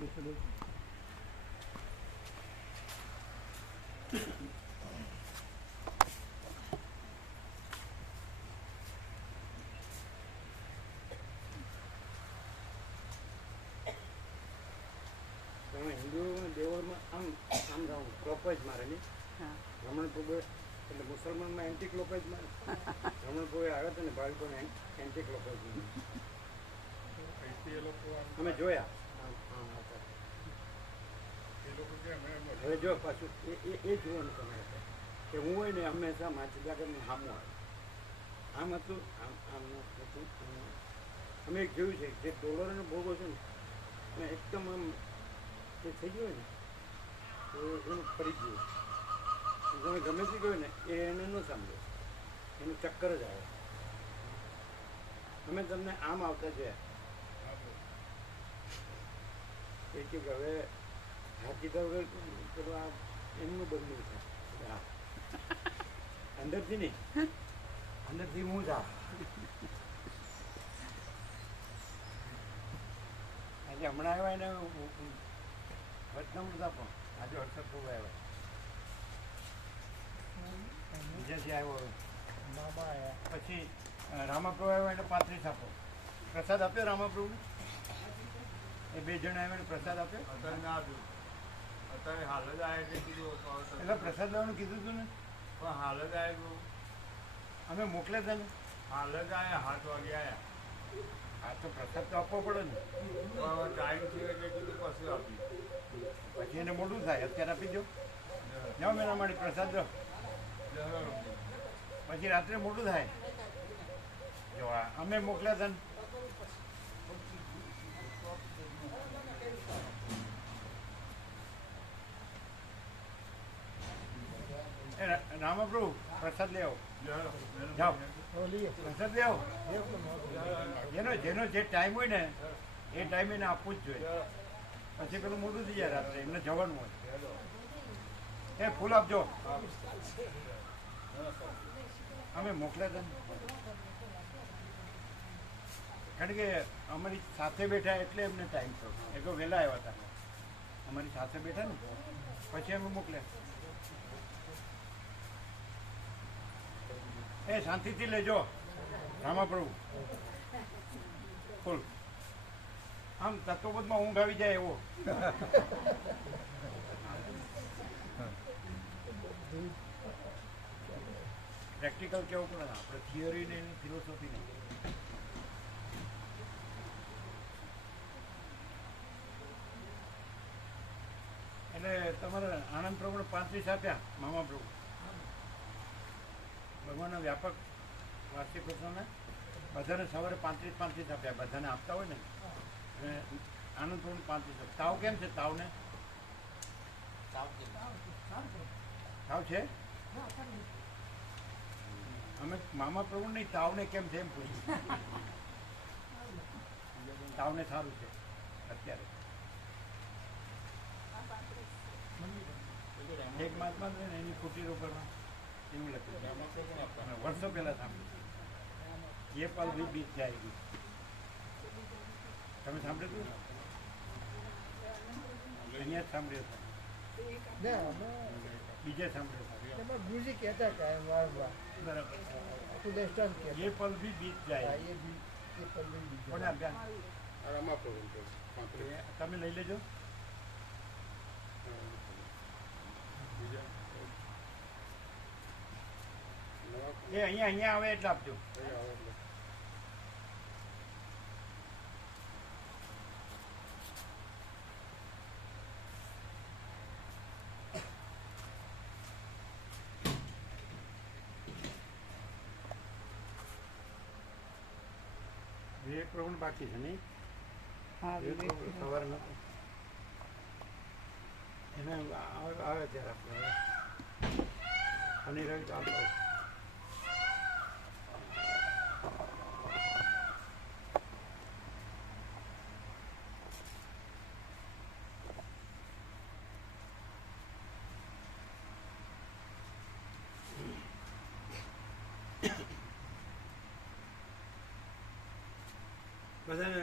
હિન્દુ દેવળમાં આમ આમ round clockwise મારે નહીં. રમણ પ્રભુ એટલે મુસલમાનમાં એન્ટી ક્લોકવાઇઝ મારે. રમણ પ્રભુ આવ્યા હતા ને ભાવિકોને એન્ટી ક્લોકવાઇઝ મારે. અમે જોયા હવે જો પાછું એ જોવાનું તમારે કે હું હોય ને હંમેશા માછી જાગરનું સામું આવે. આમ હતું આમ હતું. અમે એક જોયું છે જે ડોલરનો ભોગો છે ને એકદમ આમ એ થઈ ગયો ને તો એનું ફરી ગયું. તમે ગમે તે કહ્યું ને એ એને ન સાંભળે, એનું ચક્કર જ આવે. અમે તમને આમ આવતા જોયા એ કે હવે હા કીધા વગર પેલું આ એમનું બદલું છે. હા અંદરથી નહીં, અંદરથી હું જ આ આજે હમણાં આવ્યા એને વચનામ બધા પણ આજે હર્ષદ પ્રભુ આવ્યા, બીજાથી આવ્યો મામા આવ્યા, પછી રામાપ્રભુ આવ્યા એને 35 આપો પ્રસાદ આપ્યો. રામાપ્રભુને એ 2 જણા આવ્યા એને પ્રસાદ આપ્યો. અત્યારે ના આપ્યું, અત્યારે હાલ જ આવે એટલે કીધું એટલે પ્રસાદ લેવાનું કીધું હતું ને, પણ હાલ જ આવ્યું. અમે મોકલ્યા હતા ને, હાલ જ આવ્યા 7 વાગે આવ્યા. હા તો પ્રસાદ તો આપવો પડે ને, ટાઈમ થયો એટલે કીધું પછી આપી, પછી એને મોટું થાય. અત્યારે આપી દો, જાઓ મેના માટે પ્રસાદ દો, પછી રાત્રે મોટું થાય. જો અમે મોકલ્યા હતા ને રામાપ્રભુ પ્રસાદ લેવો, જાઓ પ્રસાદ લેવો. જેનો જે ટાઈમ હોય ને એ ટાઈમે એને આપવું જ જોઈએ, પછી પેલું મોટું થઈ જાય. રાત્રે એમને જવાનું હોય. એ ફૂલ આપજો, અમે મોકલ્યા હતા. કારણ કે અમારી સાથે બેઠા એટલે એમને ટાઈમ થયો. એ તો વહેલા આવ્યા હતા, અમારી સાથે બેઠા ને પછી અમે મોકલ્યા. એ શાંતિથી લેજો રામાપ્રભુ. ફૂલ આમ તત્વબોધમાં ઊંઘ આવી જાય એવો. પ્રેક્ટિકલ કેવું પડે, આપણે થિયરી ને એની ફિલોસોફી નહીં. એટલે તમારે આનંદ પ્રભુને 35 આપ્યા મામા પ્રભુ. ભગવાનના વ્યાપક વાર્ષિક ઉત્સવને બધાને સવારે 35 આપ્યા. બધાને આપતા હોય ને અને આનંદ પ્રભુને 35. તાવ કેમ છે? તાવને તાવ છે? અમે મામા પ્રભુ નહીં, તાવને કેમ છે એમ પૂછ્યું. તાવને સારું છે અત્યારે. એક મહાત્મા છે ને એની કુટીર ઉપરમાં એવું લખ્યું, વર્ષો પહેલા સાંભળ્યું. એ પલ ભી બીત જાયગી. તમે સાંભળ્યું હતું? અહીંયા જ સાંભળ્યું હતું, બીજે સાંભળ્યું. ગુરુજી કહેતા હતા વારંવાર, બરાબર. એ પલ ભી બીત જાય. કોને આપ્યા? તમે લઈ લેજો. એ અહીંયા આવે એટલે આપજો. વિવેક પ્રભુ બાકી છે નહીં? સવારે નતો એને આવે ત્યારે આપણે શનિ રવિ તો આપો. બધાને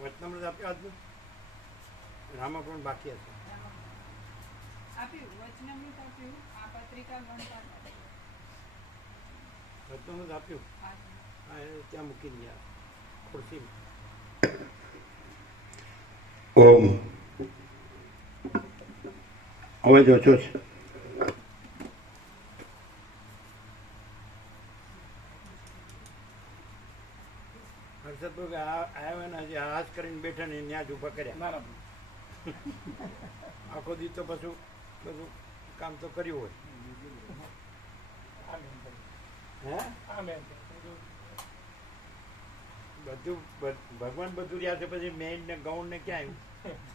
વચનામૃત આપ્યા હતું. રામાપુર બાકી હશે. આપ્યું વચનામૃત આપ્યું, આ પત્રિકા ગણપાઠ આપ્યું. વચનામૃત આપ્યું. હા. હા, એ ત્યાં મૂકી ગયા ખુરશી. ઓમ અવાજ ઓછો છે. હર્ષદભાઈ આવ્યા ને હજી હાથ કરીને બેઠા ને ત્યાં જ ઊભા કર્યા. આખો દી તો પાછું બધું કામ તો કર્યું હોય. હે બધું ભગવાન બધું રહ્યા છે, પછી મેઇન ને ગૌણ ને ક્યાં આવ્યું?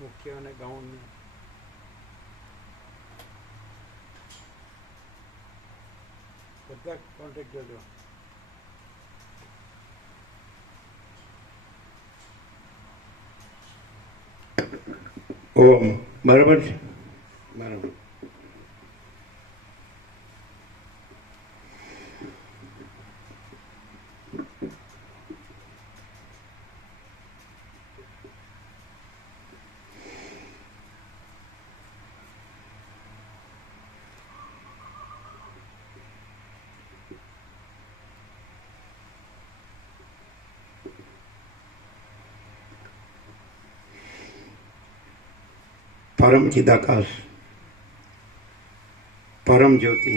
મુખ્ય અને ગૌણ ને બધા કોન્ટેક્ટ કરજો. ઓમ બરાબર છે. બરાબર. પરમ ચિદાકાશ, પરમ જ્યોતિ,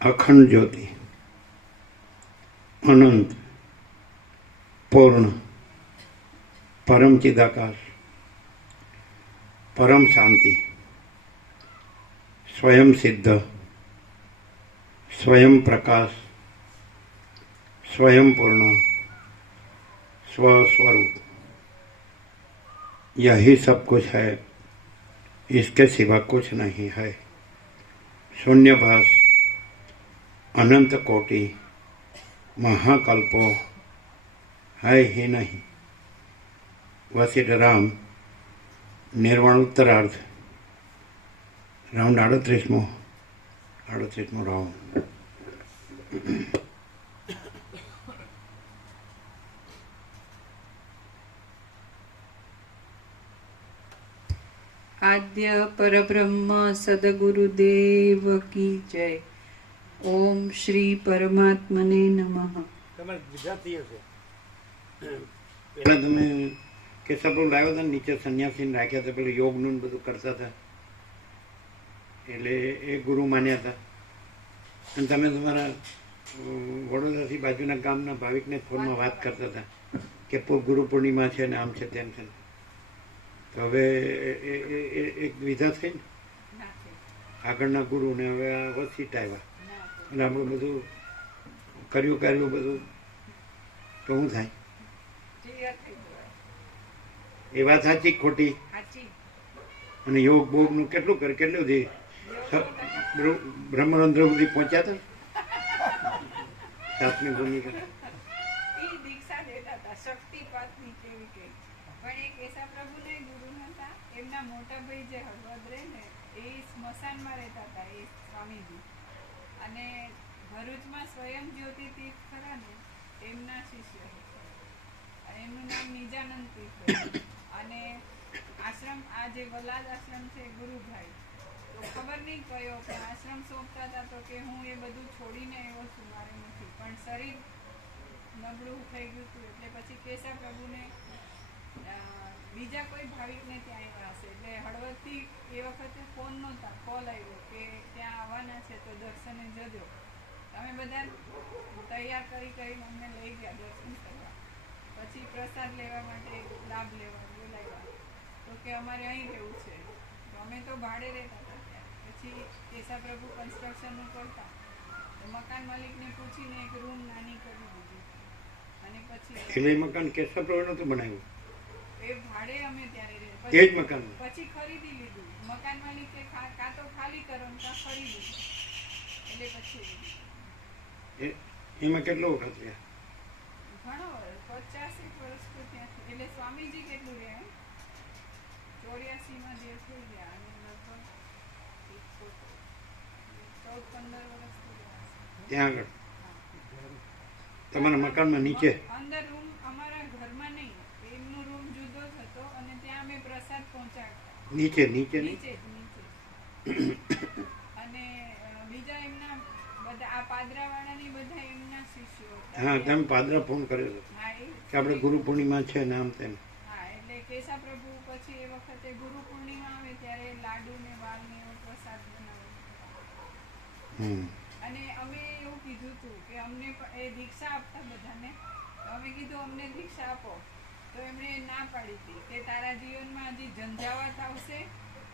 અખંડ જ્યોતિ, અનંત, પૂર્ણ, પરમ ચિદાકાશ, પરમ શાંતિ, સ્વયં સિદ્ધ, स्वयं प्रकाश, स्वयं पूर्ण, स्वस्वरूप, यही सब कुछ है, इसके सिवा कुछ नहीं है। शून्यभास, अनंत कोटि, महाकल्पो है ही नहीं। वशिष्ठ राम निर्वाण उत्तरार्ध राउंड 38मो राउंड। आद्य परब्रह्म सदगुरुदेव की जय। ओम श्री परमात्मने नमः। તમારે ગુજરાતી હશે. પહેલા તમે કેશવપ્રભુ લાવ્યા હતા ને, નીચે સંન્યાસીને રાખ્યા હતા, પેલું યોગનું બધું કરતા હતા, એટલે એ ગુરુ માન્યા હતા. અને તમે તમારા વડોદરાથી બાજુના ગામના ભાવિકને ફોનમાં વાત કરતા હતા કે ગુરુ પૂર્ણિમા છે ને આમ છે તેમ છે. તો હવે એક વિધા થઈ ને આગળના ગુરુ ને હવે આ વસીટ આવ્યા એટલે આપણે બધું કર્યું બધું તો શું થાય? એ વાત સાચી ખોટી? અને યોગ બોગ નું કેટલું કરે, કેટલું છે બ્રહ્મરંધ્ર સુધી પહોંચ્યા હતા. સાતમી ભૂમિકા દીક્ષા દેતા હતા શક્તિપાતની કેવી કે, પણ એક એસા પ્રભુને ગુરુ હતા, એમના મોટા ભાઈ જે હળવદ રહે ને એ સ્મશાનમાં રહેતા હતા, એ સ્વામીજી. અને ભરૂચમાં સ્વયં જ્યોતિ તીર્થ ખરા ને એમના શિષ્ય હતા. એમનું નામ નિજાનંદ તીર્થ. અને આશ્રમ આ જે વલાદ આશ્રમ છે ગુરુભાઈ, તો ખબર નહીં કયો કે આશ્રમ સોંપતા હતા, તો કે હું એ બધું છોડીને આવ્યો છું, મારે નથી, પણ શરીર નબળું થઈ ગયું હતું. એટલે પછી કેશવ પ્રભુને બીજા કોઈ ભાવિકને ત્યાં આવ્યા હશે, એટલે હળવદથી એ વખતે ફોન નહોતા, કોલ આવ્યો કે ત્યાં આવવાના છે તો દર્શને જજો. અમે બધા તૈયાર કરીને અમને લઈ ગયા દર્શન કરવા. પછી પ્રસાદ લેવા માટે લાભ લેવા બોલાવ્યા, તો કે અમારે અહીં રહેવું છે. તો અમે તો ભાડે રહેતા હતા ત્યાં. પછી કેશવ પ્રભુ કન્સ્ટ્રક્શનનું કરતા, તો મકાન માલિકને પૂછીને એક રૂમ નાની કરી દીધી. અને પછી એટલે મકાન કેશવપ્રભુ નતું બનાવ્યું, એ ભાડે અમે ત્યારે રહે. તે જ મકાન પછી ખરીદી લીધું. મકાન માલિકે કાં તો ખાલી કરો ને કાં ખરીદી. એટલે પછી એમાં કેટલો વખત રહ્યા? ઘણો 50 વર્ષ તો ત્યાંથી. એટલે સ્વામીજી કેટલું રહ્યા 84માં દેવ થઈ ગયા, અને લગભગ 14-15 વર્ષ તો રહ્યા. ત્યાં આગળ તમારા મકાનમાં નીચે અંદર રૂમ અમારા ઘરમાં નહીં, પ્રસાદ પહોંચાડતા નીચે નીચે નહીં નીચે અને બીજા એમના બધા આ પાદરાવાળાની બધા એમના શિષ્યો હતા. હા તમે પાદરા ફોન કર્યો હતો હા, એ કે આપણે ગુરુ પૂર્ણિમા છે ને આમ તેમ. હા, એટલે કેશા પ્રભુ પછી એ વખતે ગુરુ પૂર્ણિમા આવે ત્યારે લાડુ ને વાલ ને એવો પ્રસાદ બનાવે. અને અમે એવું કીધું હતું કે અમને પણ એ દીક્ષા આપતા બધાને, તો અમે કીધું અમને દીક્ષા આપો, તો એમણે ના પાડી હતી કે તારા જીવનમાં હજી ઝંઝાવાત આવશે,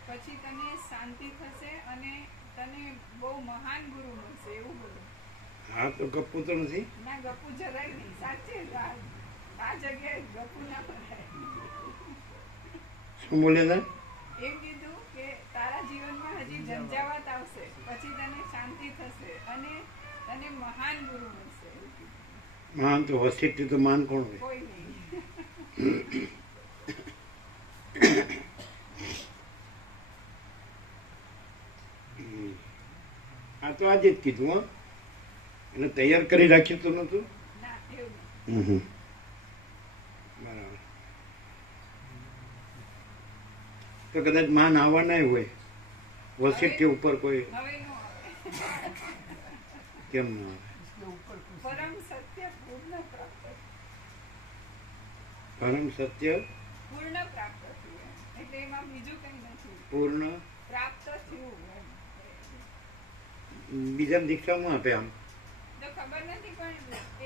પછી તને શાંતિ થશે અને તને બહુ મહાન ગુરુ મળશે એવું બોલું. હા તો ગપ્પુ તો નથી. ના, ગપ્પુ જરાય નહીં, સાચે જ આ જગ્યાએ ગપ્પુ ના ભરાય. શું બોલે તા? એમ કીધું કે તારા જીવનમાં હજી ઝંઝાવાત આવશે, પછી તને શાંતિ થશે અને તને મહાન ગુરુ મળશે એવું કીધું. મહાન તો વસિષ્ઠ તો માન કોણ હોય? કોઈ નહીં. આ તો આજે જ કીધું. હા એટલે તૈયાર કરી રાખ્યું તો નતું. ના, એવું નહીં. બરાબર. તો કદાચ માન આવવાના હોય વસિષ્ઠ ઉપર કોઈ હવે નો આવે. કેમ ના આવે? इसके ऊपर कुछ પરમ સત્ય પૂર્ણ પ્રાપ્ત પરમ સત્ય પૂર્ણ પ્રાપ્ત થયું એમ. એટલે એમાં બીજું કંઈ નથી, પૂર્ણ પ્રાપ્ત થયું એમ. બીજા દીક્ષામાં આપે આમ. તો ખબર નથી પણ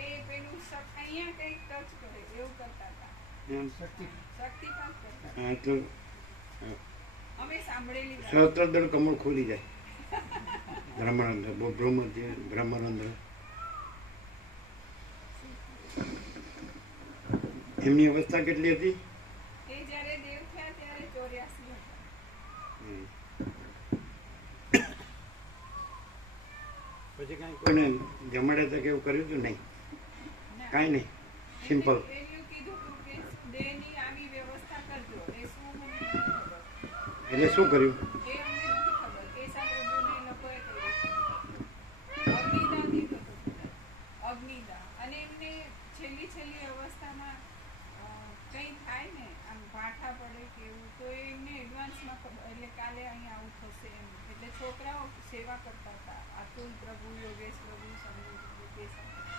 એ પેલું અહીંયા કંઈક ટચ કરે એવું કરતા હતા. એમ. शक्ति શક્તિપાત કરતા. હા તો અમે સાંભળેલી વાત. સહસ્ત્રદળ કમળ ખોલી જાય. બ્રહ્માનંદ બ્રહ્માનંદ એમની અવસ્થા કેટલી હતી? એ જ્યારે દેવ થયા ત્યારે 84 હતા. પછી કાંઈ કોઈને જમાડે તો કેવું કર્યું હતું? નહીં, ના. કાંઈ નહીં, સિમ્પલ. એટલે એવું કીધું હતું કે દેહની આવી વ્યવસ્થા કરજો. એ શું મને નથી ખબર. એટલે શું કર્યું? એ અમને નથી ખબર. કેશા પ્રભુને એ લોકોએ કર્યું. અગ્નિદાન દીધું હતું કદાચ. અગ્નિદાન. અને એમને છેલ્લી અવસ્થામાં કંઈ થાય ને આમ ભાઠા પડે કે એવું, તો એમને એડવાન્સમાં ખબર, એટલે કાલે અહીંયા આવું થશે એમ. એટલે છોકરાઓ સેવા કરતા હતા. અતુલ પ્રભુ, યોગેશ પ્રભુ, સંજય પ્રભુ, કેશવ પ્રભુ.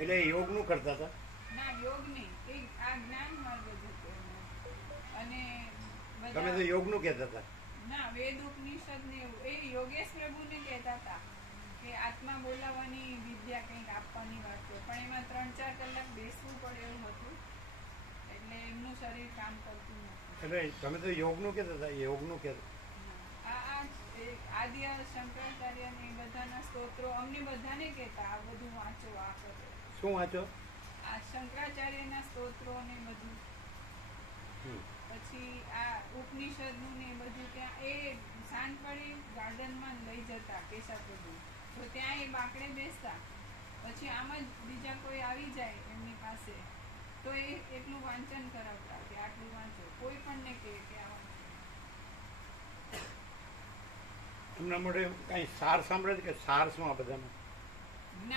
એટલે યોગનું કરતા હતા. ના, યોગ નહીં, એ આ જ્ઞાન માર્ગ જ હતો એનો. અને તમે તો બધા યોગનું કહેતા હતા. ના, વેદ ઉપનિષદ ને એવું એ યોગેશ પ્રભુને કહેતા હતા કે આત્મા બોલાવવાની વિદ્યા કંઈક આપવાની વાત છે, પણ એમાં 3-4 કલાક બેસવું પડે એવું હતું, એટલે એમનું શરીર કામ કરતું નથી. એટલે તમે તો યોગનું કહેતા હતા. યોગનું કહેતા. આ આદિ શંકરાચાર્ય ને એ બધાના સ્તોત્રો અમને બધાને કહેતા આ બધું વાંચો, આ કરો. શું વાંચો? આ શંકરાચાર્યના સ્તોત્રો ને બધું, પછી આ ઉપનિષદનું ને એ બધું ત્યાં એ સાંજ પડી ગાર્ડનમાં લઈ જતા કેશા પ્રભુ, તો ત્યાં એ બાકડે બેસતા. પછી આમ જ બીજા કોઈ આવી જાય એમની પાસે તો એ એટલું વાંચન કરાવતા કે આટલું વાંચો. કોઈ પણ ને કહે કે આ વાંચો. એમના માટે કાંઈ સાર સાંભળે છે કે સાર શું આ બધામાં?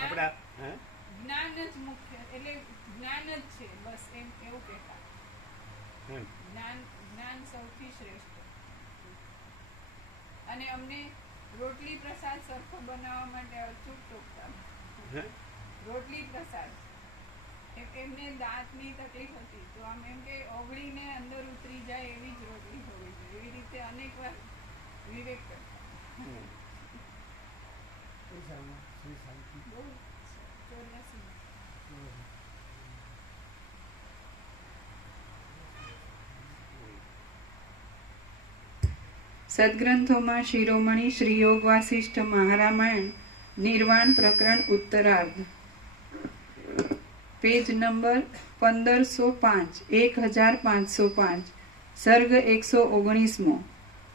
આપણે હે જ્ઞાન જ મુખ્ય, એટલે જ્ઞાન જ છે બસ, એમ એવું કહેતા. એમ. જ્ઞાન સૌથી શ્રેષ્ઠ. અને અમને રોટલી પ્રસાદ સરખો બનાવવા માટે અચૂક ટોકતા. હે? રોટલી પ્રસાદ એમને દાંતની તકલીફ હતી, તો આમ એમ કે ઓગળીને અંદર ઉતરી જાય એવી જ રોટલી હોવી જોઈએ, એવી રીતે અનેક વાર વિવેક કરતા. ऐसा ना श्री शांति બહુ 84 સદગ્રંથોમાં શિરોમણી શ્રી યોગ વાસિષ્ઠ મહારામાયણ નિર્વાણ પ્રકરણ ઉત્તરાર્ધ, પેજ નંબર 1505, 1505, સર્ગ 119મો,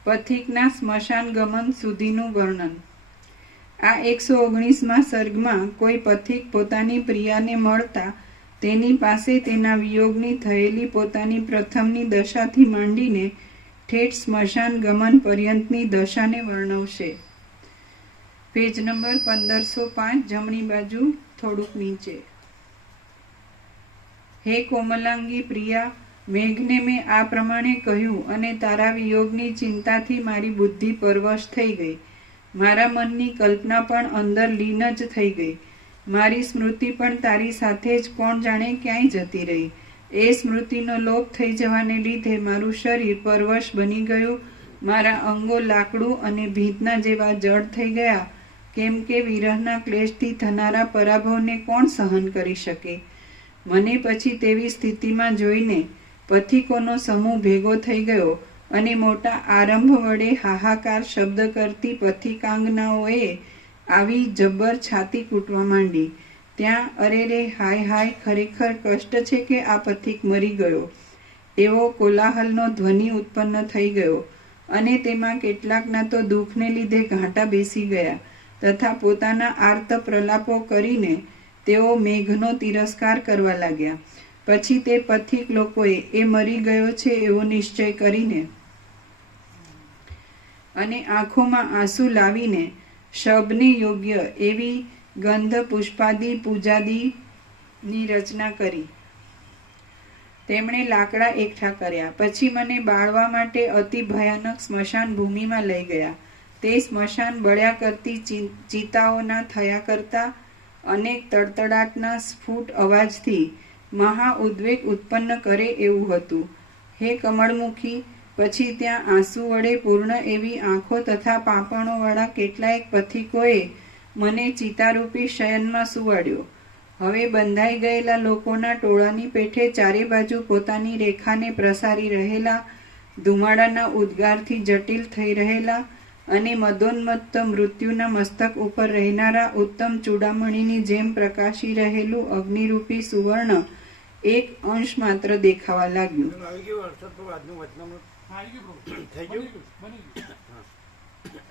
પથિકના સ્મશાન ગમન સુધીનું વર્ણન. આ 119મા સર્ગમાં કોઈ પથિક પોતાની પ્રિયાને મળતા તેની પાસે તેના વિયોગની થયેલી પોતાની પ્રથમની દશાથી માંડીને ઠેઠ સ્મશાન ગમન પર્યંતની દશાને વર્ણવશે. પેજ નંબર 1505, જમણી બાજુ થોડુંક નીચે. હે કોમલાંગી પ્રિયા, મેઘને મેં આ પ્રમાણે કહ્યું અને તારા વિયોગની ચિંતાથી મારી બુદ્ધિ પરવશ થઈ ગઈ. મારા મનની કલ્પના પણ અંદર લીન જ થઈ ગઈ. મારી સ્મૃતિ પણ તારી સાથે જ કોણ જાણે ક્યાંય જતી રહી. એ સ્મૃતિનો લોપ થઈ જવાને લીધે મારું શરીર પરવશ બની ગયું. મારા અંગો લાકડું અને ભીંતના જેવા જડ થઈ ગયા, કેમ કે વિરહના ક્લેશથી થનારા પરાભવને કોણ સહન કરી શકે. મને પછી તેવી સ્થિતિમાં જોઈને પથિકોનો સમૂહ ભેગો થઈ ગયો અને મોટા આરંભ વડે હાહાકાર શબ્દ કરતી પથિકાંગનાઓએ આવી જબ્બર છાતી કૂટવા માંડી. ત્યાં અરે રે હાય હાય, ખરેખર કષ્ટ છે કે આ પથિક મરી ગયો એવો કોલાહલનો ધ્વનિ ઉત્પન્ન થઈ ગયો અને તેમાં કેટલાકના તો દુઃખને લીધે ઘાંટા બેસી ગયા તથા પોતાના આર્ત પ્રલાપો કરીને તેઓ મેઘનો તિરસ્કાર કરવા લાગ્યા. પછી તે પથિક લોકોએ એ મરી ગયો છે એવો નિશ્ચય કરીને અને આંખોમાં આંસુ લાવીને શબને યોગ્ય એવી ગંધ પુષ્પાદી પૂજાદીની રચના કરી. તેમણે લાકડા એકઠા કર્યા. પછી મને બાળવા માટે અતિ ભયાનક સ્મશાન ભૂમિમાં લઈ ગયા. તે સ્મશાન બળ્યા કરતી ચિતાઓના થયા કરતા અનેક તડતડાટના સ્ફુટ અવાજથી મહા ઉદ્વેગ ઉત્પન્ન કરે એવું હતું. હે કમળમુખી, પછી ત્યાં આંસુ વડે પૂર્ણ એવી આંખો તથા પાંપણોવાળા કેટલાયક પથિકોએ મને ચિતારૂપી શયનમાં સુવાડ્યો. હવે બંધાઈ ગયેલા લોકોના ટોળાની પેઠે ચારે બાજુ પોતાની રેખાને પ્રસારી રહેલા, ધુમાડાના ઉદ્ગારથી જટિલ થઈ રહેલા અને મદોન્મત્ત મૃત્યુના મસ્તક ઉપર રહેનારા ઉત્તમ ચૂડામણીની જેમ પ્રકાશી રહેલું અગ્નિરૂપી સુવર્ણ એક અંશ માત્ર દેખાવા લાગ્યું. આવી ગયું હર્ષદભાઈ આજનું વચનામૃત થઈ ગયું?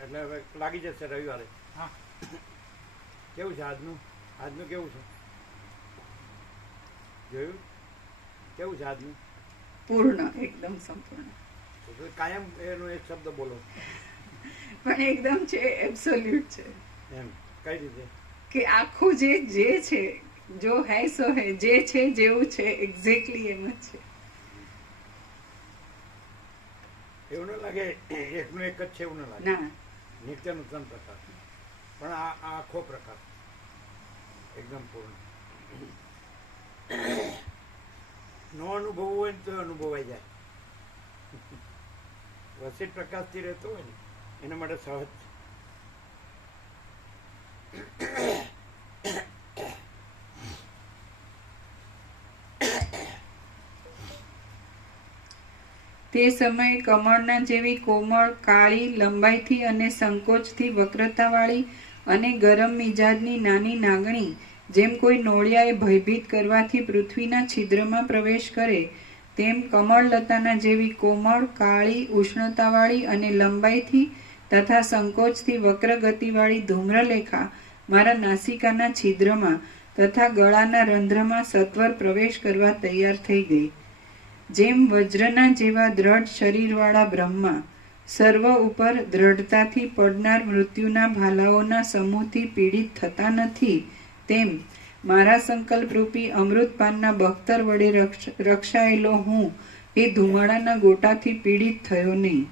એટલે હવે લાગી જશે રવિવારે. કેવું છે આજનું કેવું છે? જોયું કેવું છે આજનું? પૂર્ણ, એકદમ સંપૂર્ણ. કાયમ એનો એક શબ્દ બોલો પણ એકદમ છે, એબ્સોલ્યુટ છે. એમ કઈ રીતે? કે આખું જે છે, જો હૈ સો હૈ, જે છે જેવું છે એક્ઝેક્ટલી એમ જ છે. એવું ન લાગે એકનું એક જ છે એવું ન લાગે? ના, નિત્ય નૂતન પ્રકાર, પણ આ આખો પ્રકાર એકદમ પૂર્ણ. નો અનુભવ હોય ને તો અનુભવાઈ જાય. વસિત પ્રકાશથી રહેતો હોય ને એના માટે સહજ. તે સમયે કમળના જેવી કોમળ, કાળી, લંબાઈથી અને સંકોચથી વક્રતાવાળી અને ગરમ મિજાજની નાની નાગણી જેમ કોઈ નોળિયાએ ભયભીત કરવાથી પૃથ્વીના છિદ્રમાં પ્રવેશ કરે, તેમ કમળલતાના જેવી કોમળ, કાળી, ઉષ્ણતાવાળી અને લંબાઈથી તથા સંકોચથી વક્ર ગતિવાળી ધૂમ્રલેખા મારા નાસિકાના છિદ્રમાં તથા ગળાના રંધ્રમાં સત્વર પ્રવેશ કરવા તૈયાર થઈ ગઈ. જેમ વજ્રના જેવા દ્રઢ શરીરવાળા બ્રહ્મા સર્વ ઉપર દ્રઢતાથી પડનાર મૃત્યુના ભાલાઓના સમૂહથી પીડિત થતા નથી, તેમ મારા સંકલ્પરૂપી અમૃતપાનના બખ્તર વડે રક્ષાયેલો હું એ ધુમાડાના ગોટાથી પીડિત થયો નહીં.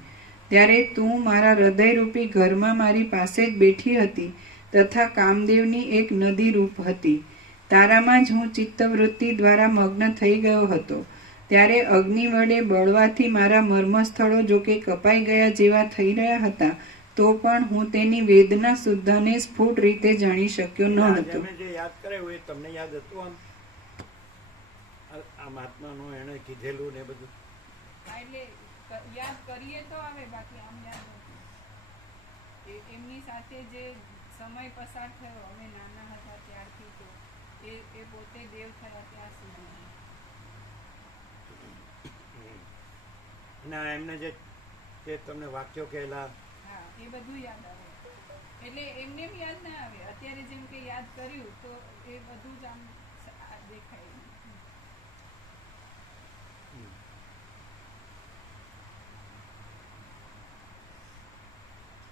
ત્યારે તું મારા હૃદયરૂપી ઘરમાં મારી પાસે જ બેઠી હતી તથા કામદેવની એક નદી રૂપ હતી. તારામાં જ હું ચિત્તવૃત્તિ દ્વારા મગ્ન થઈ ગયો હતો. ત્યારે અગ્નિ વડે બળવાથી મારા મર્મસ્થળો જોકે કપાઈ ગયા જેવા થઈ રહ્યા હતા, તો પણ હું તેની વેદના સુદ્ધાને સ્ફુટ રીતે જાણી શક્યો ન હતો. જે યાદ કરાયું એ તમને યાદ હતું? આમ મહાત્માનું એને કીધેલું ને બધું એટલે યાદ કરીએ તો આવે, બાકી આમ યાદ નથી. એમની સાથે જે સમય પસાર થયો અમે નાના હતા ત્યારથી, તો એ પોતે દેવ થયા ત્યાં સુધી ના એમને જે તમને વાક્યો કહેલા, હા, એ બધું યાદ આવે. એટલે એમને બી યાદ ના આવે. અત્યારે જેમ કે યાદ કર્યું તો એ બધું જ આમ દેખાય.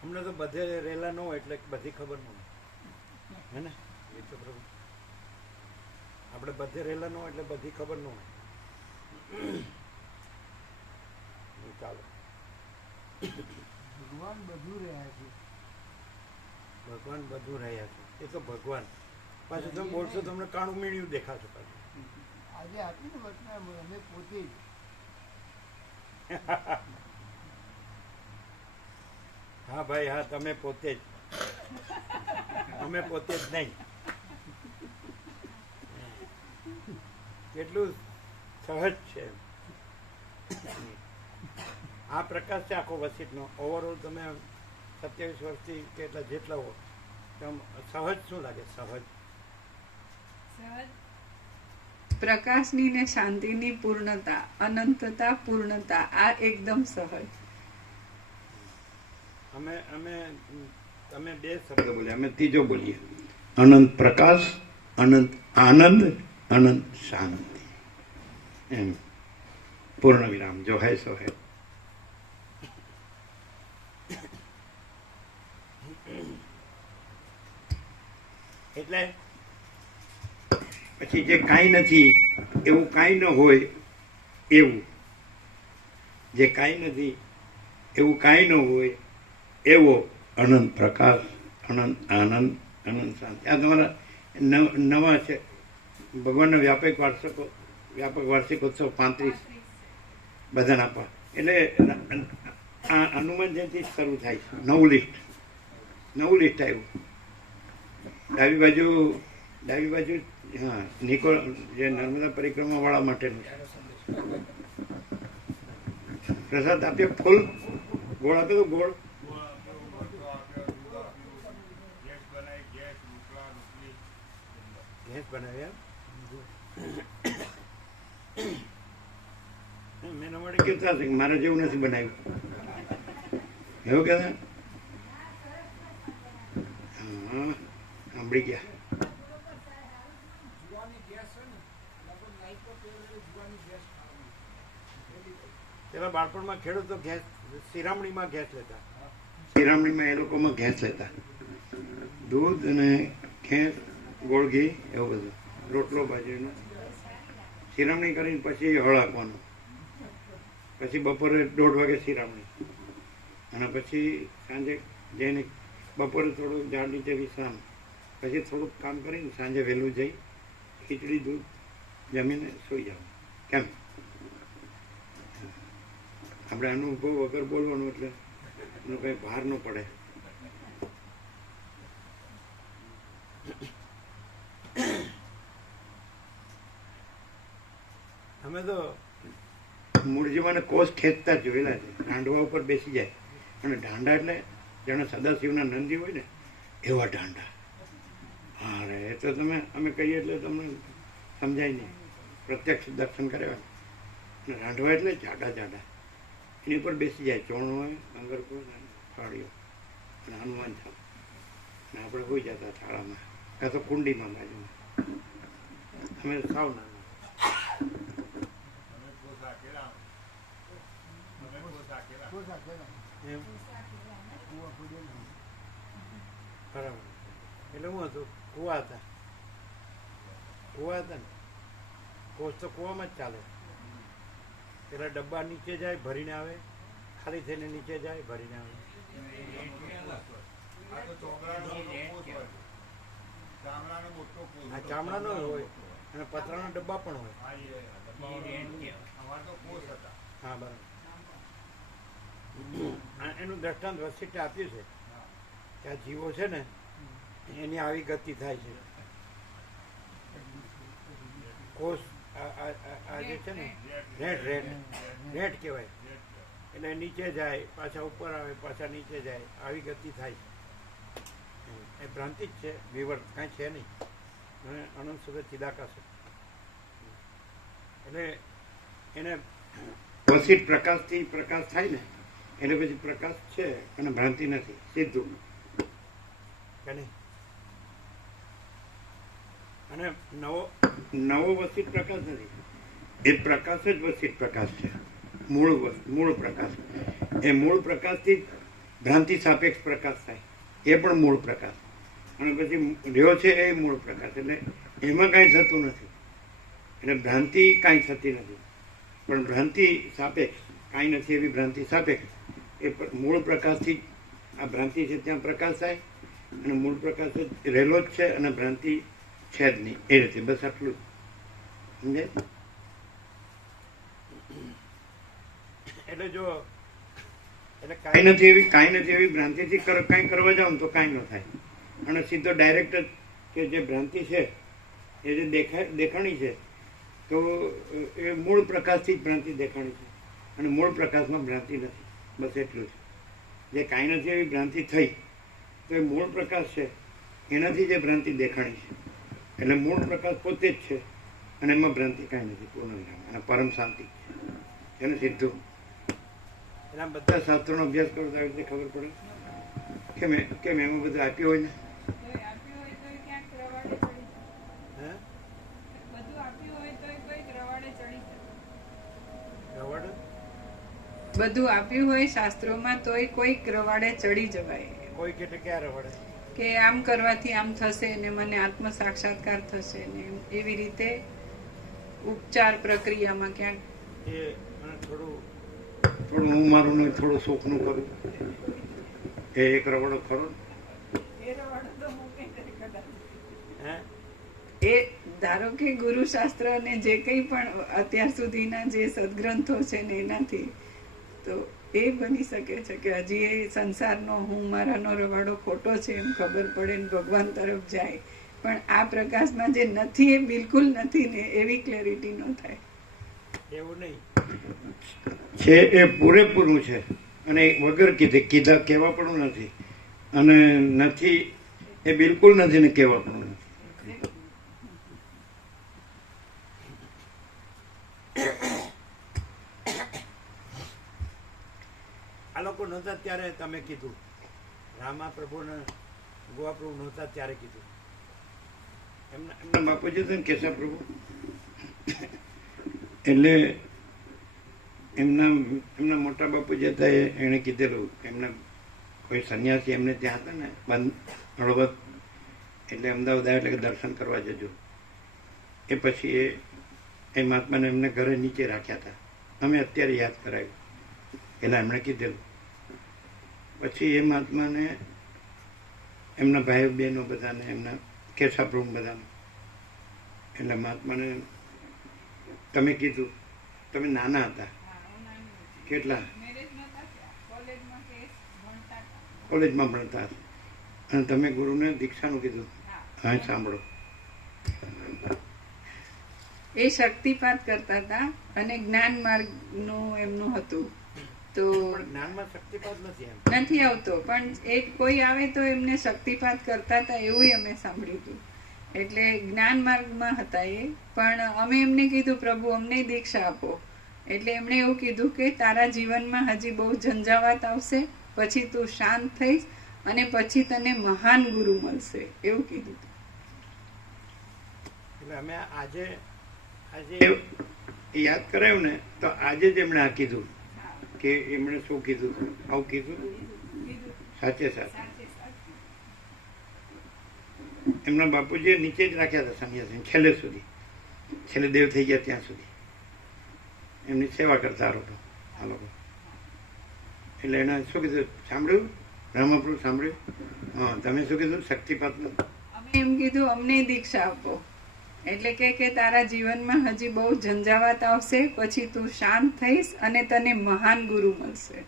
અમને તો બધે રહેલા ન હોય એટલે બધી ખબર ન હોય, હે ને? એ તો પ્રભુ આપણે બધે રહેલા ન હોય એટલે બધી ખબર ન હોય. ચાલો, ભગવાન બધું રહ્યા છે. ભગવાન બધું રહ્યા છે. એ તો ભગવાન પાછું તમે બોલશો તમને કાણું મીણ્યું દેખાશે પાછું. આજે આપીને વચના અમે પોતે જ હા ભાઈ, હા, તમે પોતે જ, અમે પોતે જ નહીં. કેટલું સહજ છે આ પ્રકાશ છે આખો વસીતનો. ઓવરઓલ તમે 27 વર્ષથી કે એટલા જેટલા હો, સહજ શું લાગે? સહજ સહજ પ્રકાશની ને શાંતિની પૂર્ણતા, અનંતતા, પૂર્ણતા, આ એકદમ સહજ. તમે બે શબ્દ બોલ્યા, અમે ત્રીજો બોલીએ. અનંત પ્રકાશ, અનંત આનંદ, અનંત શાંતિ. એમ પૂર્ણ વિરામ. જો હૈ સો હૈ. એટલે પછી જે કાંઈ નથી એવું કાંઈ ન હોય એવું, જે કાંઈ નથી એવું કાંઈ ન હોય એવો અનંત પ્રકાશ, અનંત આનંદ, અનંત શાંતિ. આ તમારા નવા છે ભગવાનના વ્યાપક વાર્ષિકોત્સવ 35 બધાને આપવા. એટલે આ હનુમાન જયંતિ શરૂ થાય છે. નવું લિસ્ટ આવ્યું. ડાબી બાજુ હા, નિકોલ જે નર્મદા પરિક્રમા વાળા માટેનું પ્રસાદ આપ્યો. ફૂલ ગોળ આપ્યો તો ગોળ ગેસ બનાવ્યા. મેં નવાડે કહેતા હશે કે મારે જેવું નથી બનાવ્યું, એવું કહેતા. હા, સાંભળી ગયા. પેલા બાળપણમાં ખેડૂતો ગેસ શિરામણીમાં ગેસ લેતા. શિરામણીમાં એ લોકોમાં ગેસ લેતા. દૂધ અને ઘેસ, ગોળ ઘી એવું બધું, રોટલો બાજરીનો શિરામણી કરીને પછી હળ આપવાનું. પછી બપોરે 1:30 વાગે શિરામણી, અને પછી સાંજે જઈને બપોરે થોડું ઝાડ નીચે વિશ્રામ, પછી થોડુંક કામ કરીને સાંજે વહેલું જઈ ખીચડી દૂધ જમીને સૂઈ જવું. કેમ? આપણે અનુભવ વગર બોલવાનું એટલે એનો કંઈ ભાર ન પડે. અમે તો મૂળજીવાને કોષ ખેંચતા જોયેલા છે. દાંડવા ઉપર બેસી જાય અને દાંડા એટલે જાણે સદાશિવના નંદી હોય ને એવા દાંડા. અરે એ તો અમે કહીએ એટલે તમને સમજાય નહીં. પ્રત્યક્ષ દર્શન કર્યા. અને રાંધવા એટલે જાડા એની ઉપર બેસી જાય. ચોણ હોય, અંગરકો, થાળીઓ અને હનુમાન છાપ, અને આપણે હોઈ જતા થાળામાં કાં તો કુંડીમાં બાજુમાં. અમે સાવ નાના. એમ બરાબર. એટલે હું હતું, કુવા હતા ને. કોષ તો કુવામાં જ ચાલે. પેલા ડબ્બા નીચે જાય, ભરીને આવે, ખાલી થઈને નીચે જાય, ભરીને આવે. આ ચામડાનો હોય અને પતરાના ડબ્બા પણ હોય. હા, બરાબર. એનું દ્રષ્ટાંત વસિષ્ઠે આપ્યું છે કે આ જીવો છે ને એની આવી ગતિ થાય છે. કોષ આ જે છે ને રેટ કહેવાય. એટલે નીચે જાય, પાછા ઉપર આવે, પાછા નીચે જાય, આવી ગતિ થાય છે. એ ભ્રાંતિ જ છે, વિવર્ત કાંઈ છે નહીં. અને અનંત સુધી ચિદાકાશ. એટલે એને વસિષ્ઠ પ્રકાશથી પ્રકાશ થાય ને એટલે પછી પ્રકાશ છે અને ભ્રાંતિ નથી, સીધું. કે નહીં? અને નવો વસિષ્ઠ પ્રકાશ નથી. એ પ્રકાશ જ વસિષ્ઠ પ્રકાશ છે. મૂળ પ્રકાશ. એ મૂળ પ્રકાશથી ભ્રાંતિ સાપેક્ષ પ્રકાશ થાય, એ પણ મૂળ પ્રકાશ. અને પછી રહ્યો છે એ મૂળ પ્રકાશ. એટલે એમાં કાંઈ થતું નથી. એટલે ભ્રાંતિ કાંઈ થતી નથી, પણ ભ્રાંતિ સાપેક્ષ, કાંઈ નથી એવી ભ્રાંતિ સાપેક્ષ. એ મૂળ પ્રકાશથી આ ભ્રાંતિ છે ત્યાં પ્રકાશ થાય, અને મૂળ પ્રકાશ જ રહેલો જ છે અને ભ્રાંતિ છે જ નહીં, એ રીતે. બસ આટલું સમજે. એટલે જો એટલે કાંઈ નથી એવી ભ્રાંતિથી કાંઈ કરવા જાવ તો કાંઈ ન થાય, અને સીધો ડાયરેક્ટ જ કે જે ભ્રાંતિ છે એ જે દેખાણી છે તો એ મૂળ પ્રકાશથી જ ભ્રાંતિ દેખાણી છે, અને મૂળ પ્રકાશમાં ભ્રાંતિ નથી. બસ એટલું છે. જે કાંઈ નથી એવી ભ્રાંતિ થઈ તો એ મૂળ પ્રકાશ છે, એનાથી જે ભ્રાંતિ દેખાણી છે. એટલે મૂળ પ્રકાશ પોતે જ છે અને એમાં ભ્રાંતિ કાંઈ નથી. પૂર્ણ વિરામ અને પરમ શાંતિ છે ને સીધું. એના બધા શાસ્ત્રોનો અભ્યાસ કરો તો આવી રીતે ખબર પડે કેમ એમાં બધું આપ્યું હોય ને. બધું આપ્યું હોય શાસ્ત્રોમાં તોય કોઈક રવાડે ચડી જવાય. કોઈ એટલે ક્યાં રવાડે કે આમ કરવાથી આમ થશે ને મને આત્મ સાક્ષાત્કાર થશે ને એવી રીતે ઉપચાર પ્રક્રિયામાં ક્યાંક એ થોડું હું મારું ને થોડું સુખનું કરું, એ એક રવાડો ખરો. એ ધારો કે ગુરુ શાસ્ત્ર અને જે કંઈ પણ અત્યાર સુધીના જે સદગ્રંથો છે ને એનાથી તો એ બની શકે છે કે હજી એ સંસારનો હું મારાનો રવાડો ખોટો છે એમ ખબર પડે ને ભગવાન તરફ જાય, પણ આ પ્રકાશમાં જે નથી એ બિલકુલ નથી ને એવી ક્લેરિટી ન થાય. એવું નહીં છે, એ પૂરેપૂરું છે અને વગર કીધા કહેવા પણ નથી, અને નથી એ બિલકુલ નથી ને કહેવા પણ નથી. આ લોકો નહોતા ત્યારે તમે કીધું, રામા પ્રભુ ને ગોવા પ્રભુ નહોતા ત્યારે કીધું. એમના બાપુજી છે ને કેશવ પ્રભુ, એટલે એમના મોટા બાપુ જે હતા એણે કીધેલું કે એમના કોઈ સંન્યાસી એમને ત્યાં હતા ને બંધ હળવદ, એટલે અમદાવાદ આવ્યા એટલે કે દર્શન કરવા જજો. એ પછી એ મહાત્માને એમને ઘરે નીચે રાખ્યા હતા. અમે અત્યારે યાદ કરાવ્યું, એટલે એમણે કીધેલું. પછી એ મહાત્માને એમના ભાઈઓ બહેનો બધાને એમના કેશાપ્રભુ બધાને, એટલે મહાત્માને તમે કીધું તમે નાના હતા કેટલા, કોલેજમાં ભણતા હતા, અને તમે ગુરુને દીક્ષાનું કીધું. હા સાંભળો. એ શક્તિપાત કરતા હતા અને જ્ઞાન માર્ગ નું એમનું હતું. તો જ્ઞાનમાં શક્તિપાત નથી આવતો, પણ એક કોઈ આવે તો એમને શક્તિપાત કરતા હતા એવું અમે સાંભળ્યું હતું. એટલે જ્ઞાન માર્ગમાં હતા એ, પણ અમે એમને કીધું પ્રભુ અમને દીક્ષા આપો. એટલે એમણે એવું કીધું કે તારા જીવનમાં હજી બહુ ઝંઝાવાત આવશે, પછી તું શાંત થઈશ અને પછી તને મહાન ગુરુ મળશે એવું કીધું. એટલે અમે આજે યાદ કરાયું ને તો આજે જ એમણે આ કીધું કે એમણે શું કીધું, આવું કીધું સાચે સાચે. એમના બાપુજીએ નીચે જ રાખ્યા હતા સંન્યાસી છેલ્લે સુધી, છેલ્લે દેવ થઈ ગયા ત્યાં સુધી એમની સેવા કરતા આ લોકો. એટલે એને શું કીધું સાંભળ્યું, રામાપ્રભુ સાંભળ્યું? હા તમે શું કીધું? શક્તિપાતનું અમે એમ કીધું અમને દીક્ષા આપો. એટલે કે તારા જીવનમાં હજી બહુ ઝંઝાવાત આવશે, પછી તું શાંત થઈશ અને તને મહાન ગુરુ મળશે.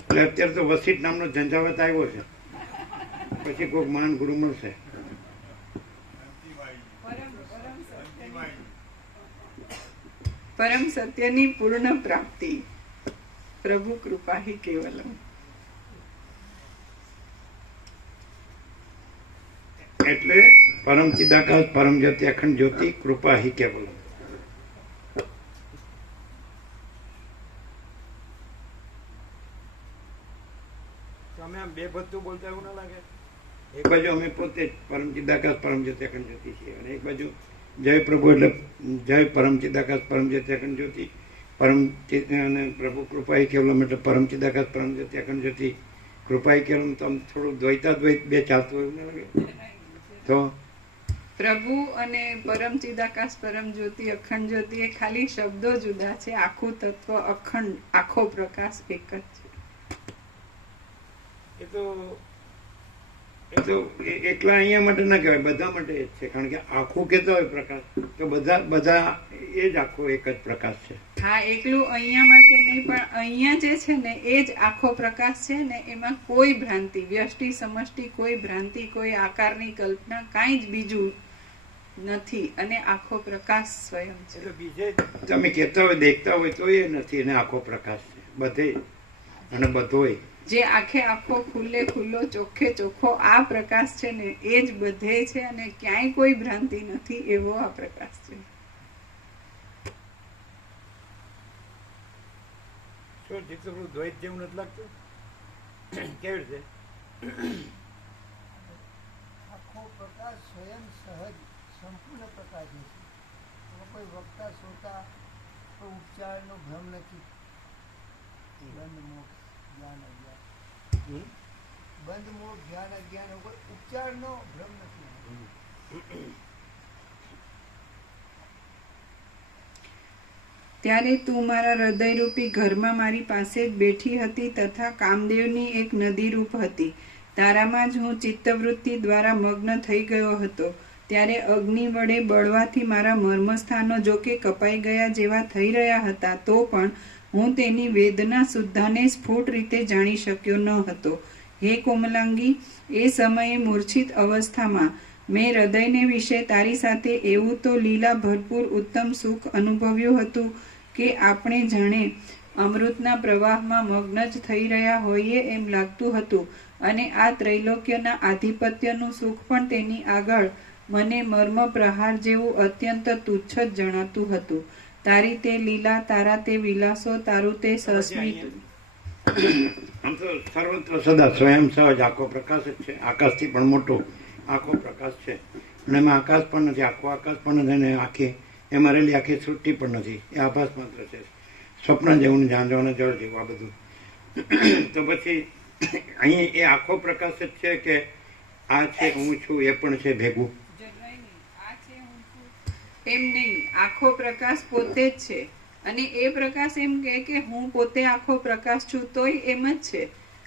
એટલે અત્યારે તો વસીઠ નામનો ઝંઝાવાત આવ્યો છે, પછી કોઈ મહાન ગુરુ મળશે. પરમ સત્યની પૂર્ણ પ્રાપ્તિ, પ્રભુ કૃપા હિ કેવલમ. એટલે પરમ ચિદાકાશ પરમ જ્યોતિ અખંડ જ્યોતિ કૃપા હિ કેવલમ. તમે આમ બે ભક્તું બોલતા એવું ના લાગે? એક બાજુ અમે પોતે પરમ ચિદાકાશ પરમ જ્યોતિ અખંડ જ્યોતિ છીએ, અને એક બાજુ જય પ્રભુ એટલે જય પરમ ચિદાકાશ પરમ જ્યોતિ અખંડ જ્યોતિ, પરમ અને પ્રભુ કૃપા હિ કેવલમ એટલે પરમ ચિદાકાશ પરમ જ્યોતિ અખંડ જ્યોતિ કૃપા હિ કેવલમ. તો આમ થોડું દ્વૈતાદ્વૈત બે ચાલતું એવું ના લાગે? તો પ્રભુ અને પરમ ચિદાકાશ પરમ જ્યોતિ અખંડ જ્યોતિ એ ખાલી શબ્દો જુદા છે, આખું તત્વ અખંડ, આખો પ્રકાશ એક જ છે. એ તો એકલા અહીંયા માટે ના કહેવાય, બધા માટે જ છે. કારણ કે આખું કહેતો હોય પ્રકાશ તો બધા એ જ આખો એક જ પ્રકાશ છે. હા, એકલું અહીંયા માટે નહીં, પણ અહીંયા જે છે ને એ જ આખો પ્રકાશ છે ને. એમાં કોઈ ભ્રાંતિ, વ્યષ્ટિ સમષ્ટિ, કોઈ ભ્રાંતિ, કોઈ આકારની કલ્પના, કાંઈ જ બીજું નથી. અને આખો પ્રકાશ સ્વયં છે. એટલે બીજે તમે કહેતા હોય દેખતા હોય તો એ નથી, એને આખો પ્રકાશ છે બધે અને બધોય. જે આખે આખો ખુલ્લે ખુલ્લો ચોખ્ખે ચોખ્ખો આ પ્રકાશ છે ને એ જ બધે છે અને ક્યાંય કોઈ ભ્રાંતિ નથી, એવો આ પ્રકાશ છે. શું ચિત્તપ્રભુ દ્વૈત જેવું નથી લાગતું? કેવી રીતે? આખો પ્રકાશ સ્વયં સહજ સંપૂર્ણ પ્રકાશ છે. એમાં કોઈ વક્તા શ્રોતા કોઈ ઉપચારનો ભ્રમ નથી. બંધ મોક્ષ જ્ઞાન અજ્ઞાન, બંધ મોક્ષ જ્ઞાન અજ્ઞાન, કોઈ ઉપચારનો ભ્રમ નથી. ત્યારે તું મારા હૃદયરૂપી ઘરમાં મારી પાસે જ બેઠી હતી તથા કામદેવની એક નદીરૂપ હતી. તારામાં જ હું ચિત્તવૃત્તિ દ્વારા મગ્ન થઈ ગયો હતો. ત્યારે અગ્નિ વડે બળવાથી મારા મર્મસ્થાનો જો કે કપાઈ ગયા જેવા થઈ રહ્યા હતા, તો પણ હું તેની વેદના સુદ્ધાને સ્ફુટ રીતે જાણી શક્યો ન હતો. હે કોમલાંગી, એ સમયે મૂર્છિત અવસ્થામાં મેં હૃદયને વિશે તારી સાથે એવું તો લીલા ભરપૂર ઉત્તમ સુખ અનુભવ્યું હતું કે આપણે જાણે અમૃતના પ્રવાહમાં મગ્ન જ થઈ રહ્યા હોઈએ એમ લાગતું હતું. અને આ ત્રૈલોક્યના આધિપત્યનું સુખ પણ તેની આગળ મને મર્મ પ્રહાર જેવું અત્યંત તુચ્છ જ જણાતું હતું. તારી તે લીલા, તારા તે વિલાસો, તારું તે સસ્મિત. આમ તો સર્વત્ર સદા સ્વયં સહજ આખો પ્રકાશ જ છે. આકાશથી પણ મોટો આખો પ્રકાશ છે. અને એમાં આકાશ પણ નથી, આખો આકાશ પણ નથી, અને આખી એમાં રહેલી આખી સૃષ્ટિ પણ નથી. એ આભાસ માત્ર છે, સ્વપ્ન જેવું, ઝાંઝવાના જળ જેવું આ બધું. તો પછી અહીં એ આખો પ્રકાશ જ છે કે આ છે હું છું એ પણ છે ભેગું? એમ નહીં, આખો પ્રકાશ પોતે જ છે. અને એ પ્રકાશ એમ કે હું પોતે આખો પ્રકાશ છું તોય એમ જ છે.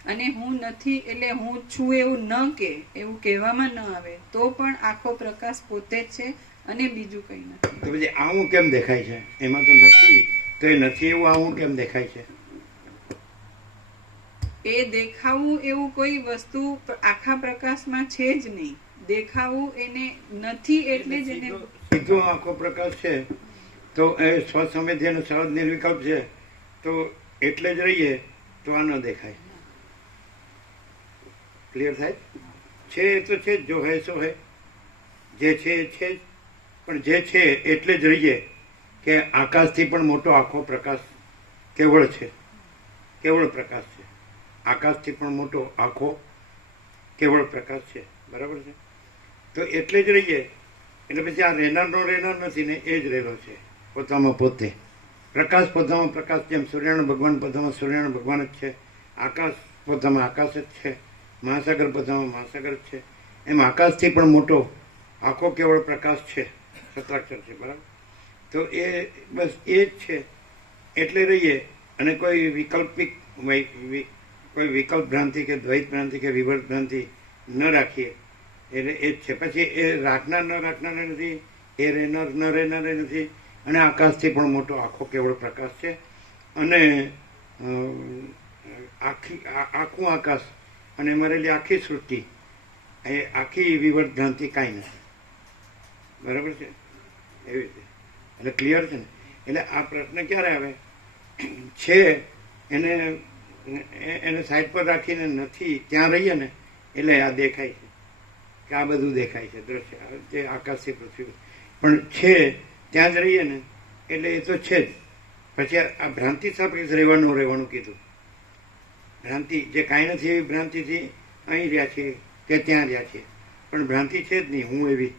અને હું નથી એટલે હું છું એવું ન કે, એવું કહેવામાં ન આવે તો પણ આખો પ્રકાશ પોતે જ છે અને બીજું કંઈ નથી. તો પછી આવું કેમ દેખાય છે? એમાં તો નથી, તો એ નથી એવું આવું કેમ દેખાય છે? એ દેખાવું એવું કોઈ વસ્તુ આખા પ્રકાશમાં છે જ નહીં. દેખાવું એને નથી એટલે જ એને સીધો આખો પ્રકાશ છે તો એ સ્વસંવેદ્ય અને સહજ નિર્વિકલ્પ છે, તો એટલે જ રહીએ તો આ ન દેખાય. ક્લિયર થાય છે? એ તો છે જ, જો હે સો હે, જે છે એ છે જ. પણ જે છે એટલે જ રહીએ કે આકાશથી પણ મોટો આખો પ્રકાશ કેવળ છે, કેવળ પ્રકાશ છે. આકાશથી પણ મોટો આખો કેવળ પ્રકાશ છે. બરાબર છે? તો એટલે જ રહીએ એટલે પછી આ રહેનારનો રહેનાર નથી ને, એ જ રહેલો છે પોતામાં પોતે. પ્રકાશ પોતામાં પ્રકાશ, જેમ સૂર્યનારાયણ ભગવાન પોતામાં સૂર્યનારાયણ ભગવાન જ છે, આકાશ પોતામાં આકાશ જ છે, મહાસાગર પોતામાં મહાસાગર જ છે, એમ આકાશથી પણ મોટો આખો કેવળ પ્રકાશ છે, સત્રાક્ષર છે. બરાબર? તો એ બસ એ જ છે એટલે રહીએ. અને કોઈ વિકલ્પિક કોઈ વિકલ્પ ભ્રાંતિ કે દ્વૈત ભ્રાંતિ કે વિવર્ત ભ્રાંતિ ન રાખીએ એટલે એ જ છે. પછી એ રાખનાર ન રાખનાર નથી, એ રહેનાર ન રહેનાર નથી, અને આકાશથી પણ મોટો આખો કેવળ પ્રકાશ છે. અને આખું આકાશ અને મરેલી આખી સૃષ્ટિ એ આખી વિવર્ત ભ્રાંતિ કાંઈ નથી. બરાબર છે? એવી રીતે એટલે ક્લિયર છે ને? એટલે આ પ્રશ્ન ક્યારે આવે છે એને સાઈડ પર રાખીને નથી ત્યાં રહીએ ને એટલે આ દેખાય છે કે આ બધું દેખાય છે દ્રશ્ય, તે આકાશથી પૃથ્વી. પણ છે ત્યાં જ રહીએ ને એટલે એ તો છે જ. પછી આ ભ્રાંતિ સાપેક્ષ રહેવાનું કીધું. ભ્રાંતિ જે કાંઈ નથી એવી ભ્રાંતિથી અહીં રહ્યા છીએ કે ત્યાં રહ્યા છીએ, પણ ભ્રાંતિ છે જ નહીં હું એવી.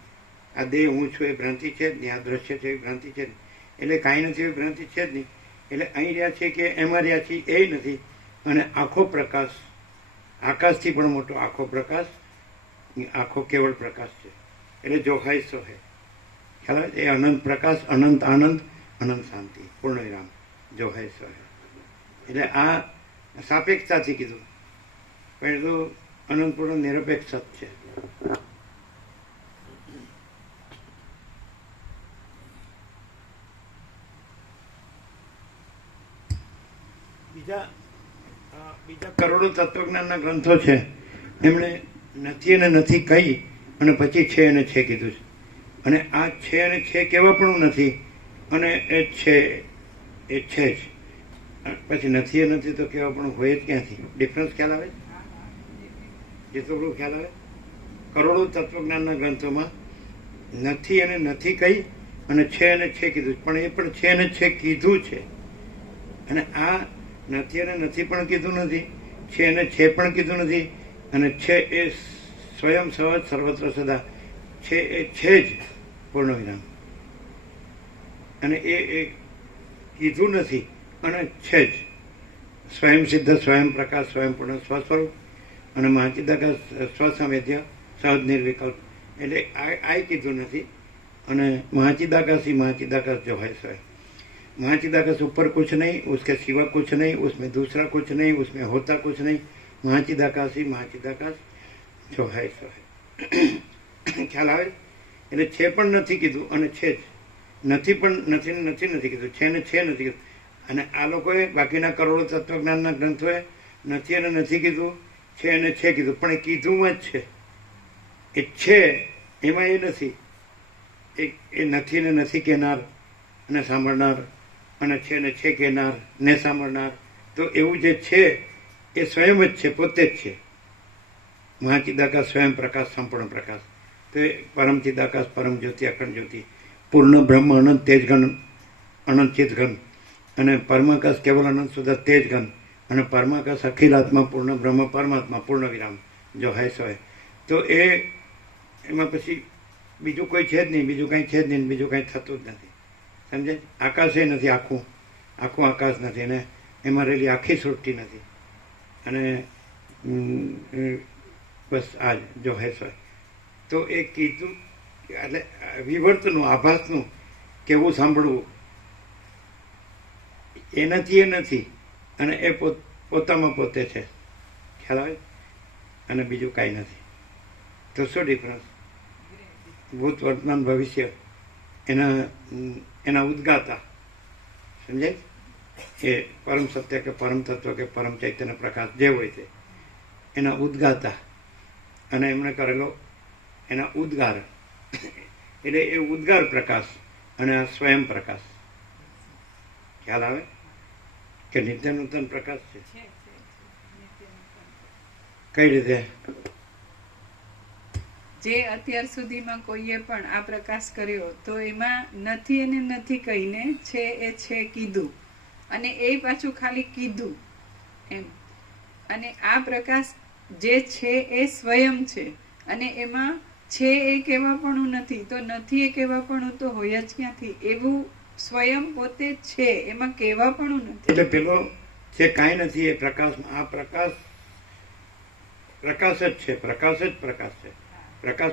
આ દેહ હું છું એ ભ્રાંતિ છે જ નહીં, આ દ્રશ્ય છે એ ભ્રાંતિ છે જ નહીં, એટલે કાંઈ નથી એવી ભ્રાંતિ છે જ નહીં. એટલે અહીં રહ્યા છીએ કે એમાં રહ્યા છીએ એ નથી. અને આખો પ્રકાશ, આકાશથી પણ મોટો આખો પ્રકાશ, આખો કેવળ પ્રકાશ છે. એટલે જો હૈ સો હૈ. ખ્યાલ આવે? એ અનંત પ્રકાશ, અનંત આનંદ, અનંત શાંતિ, પૂર્ણ વિરામ, જો હૈ સો હૈ. એટલે આ સાપેક્ષતાથી કીધું, પણ એ તો અનંતપૂર્ણ નિરપેક્ષ સત છે. બીજા કરોડો તત્વજ્ઞાનના ગ્રંથો છે, એમણે નથી અને નથી કહી અને પછી છે અને છે કીધું છે. અને આ છે અને છે કેવા પણ નથી, અને એ છે જ. પછી નથી એ નથી તો કેવા પણ હોય જ ક્યાંથી? ડિફરન્સ ખ્યાલ આવે? જેટલું બધું ખ્યાલ આવે? કરોડો તત્વજ્ઞાનના ગ્રંથોમાં નથી અને નથી કહી અને છે અને છે કીધું, પણ એ પણ છે અને છે કીધું છે. અને આ નથી અને નથી પણ કીધું નથી, છે અને છે પણ કીધું નથી, અને છે એ સ્વયં સહજ સર્વત્ર સદા છે, એ છે જ પૂર્ણ વિરામ. અને એ કીધું નથી અને છે જ સ્વયં સિદ્ધ, સ્વયં પ્રકાશ, સ્વયં પૂર્ણ સ્વસ્વરૂપ અને મહાચિદાકાશ સ્વસંવેદ્ય સહજ નિર્વિકલ્પ. એટલે આ કીધું નથી. અને મહાચિદાકાશ જો है स्वयं महाचिदाकाश ऊपर कुछ नहीं, उसके सिवा कुछ नहीं, उसमें दूसरा कुछ नहीं, उसमें होता कुछ नहीं. महाचिदाकाश जो है સો है. ખ્યાલ આવે? એટલે છે પણ નથી કીધું અને છે જ, નથી પણ નથી કીધું, છે ને છે નથી કીધું. અને આ લોકોએ બાકીના કરોડો તત્વજ્ઞાનના ગ્રંથોએ નથી અને નથી કીધું, છે અને છે કીધું, પણ એ કીધુંમાં જ છે. એ છે એમાં એ નથી. એ નથી ને નથી કહેનાર અને સાંભળનાર, અને છે ને છે કહેનાર ને સાંભળનાર, તો એવું જે છે એ સ્વયં જ છે, પોતે જ છે. મહાચિદાકાશ સ્વયં પ્રકાશ, સંપૂર્ણ પ્રકાશ. તો એ પરમ ચિદાકાશ, પરમ જ્યોતિ, અખંડ જ્યોતિ, પૂર્ણ બ્રહ્મ, અનંત તેજઘન, અનંત ચિદઘન, અને પરમાકાશ કેવલ અનંત સુધા તેજઘન, અને પરમાકાશ અખિલ આત્મા, પૂર્ણ બ્રહ્મ પરમાત્મા, પૂર્ણ વિરામ, જો હૈ સો હૈ. તો એમાં પછી બીજું કોઈ છે જ નહીં, બીજું કાંઈ છે જ નહીં, બીજું કાંઈ થતું જ નથી. સમજે? આકાશ એ નથી, આખું આકાશ નથી, અને એમાં રહેલી આખી સૃષ્ટિ નથી. અને બસ આ જો હૈ સો હૈ. તો એ કીધું એટલે વિવર્તનું, આભાસનું કેવું સાંભળવું, એનાથી એ નથી, અને એ પોતામાં પોતે છે. ખ્યાલ આવે? અને બીજું કાંઈ નથી. તો શું ડિફરન્સ? ભૂત, વર્તમાન, ભવિષ્ય એના ઉદ્ગાતા, સમજાય? એ પરમ સત્ય કે પરમ તત્વ કે પરમ ચૈતન્ય પ્રકાશ જે હોય તે એના ઉદ્ગાતા, અને એમણે કરેલો એના ઉદ્ગાર. એટલે એ ઉદ્ગાર પ્રકાશ અને આ સ્વયં પ્રકાશ. ખ્યાલ આવે? કે નિત્ય નૂતન પ્રકાશ છે. કઈ રીતે? જે અત્યાર સુધીમાં કોઈએ પણ આ પ્રકાશ કર્યો તો એમાં નથી અને નથી કહીને છે એ છે કીધું, અને એ પાછું ખાલી કીધું એમ. અને આ પ્રકાશ જે છે એ સ્વયં છે, અને એમાં છે એ કહેવાપણું નથી, તો નથી એ કહેવાપણું તો હોય જ ક્યાંથી? એવું સ્વયં પોતે છે, એમાં કહેવાપણું નથી. એટલે પેલો જે કાંઈ નથી એ પ્રકાશમાં, આ પ્રકાશ જ છે, પ્રકાશ જ પ્રકાશ છે,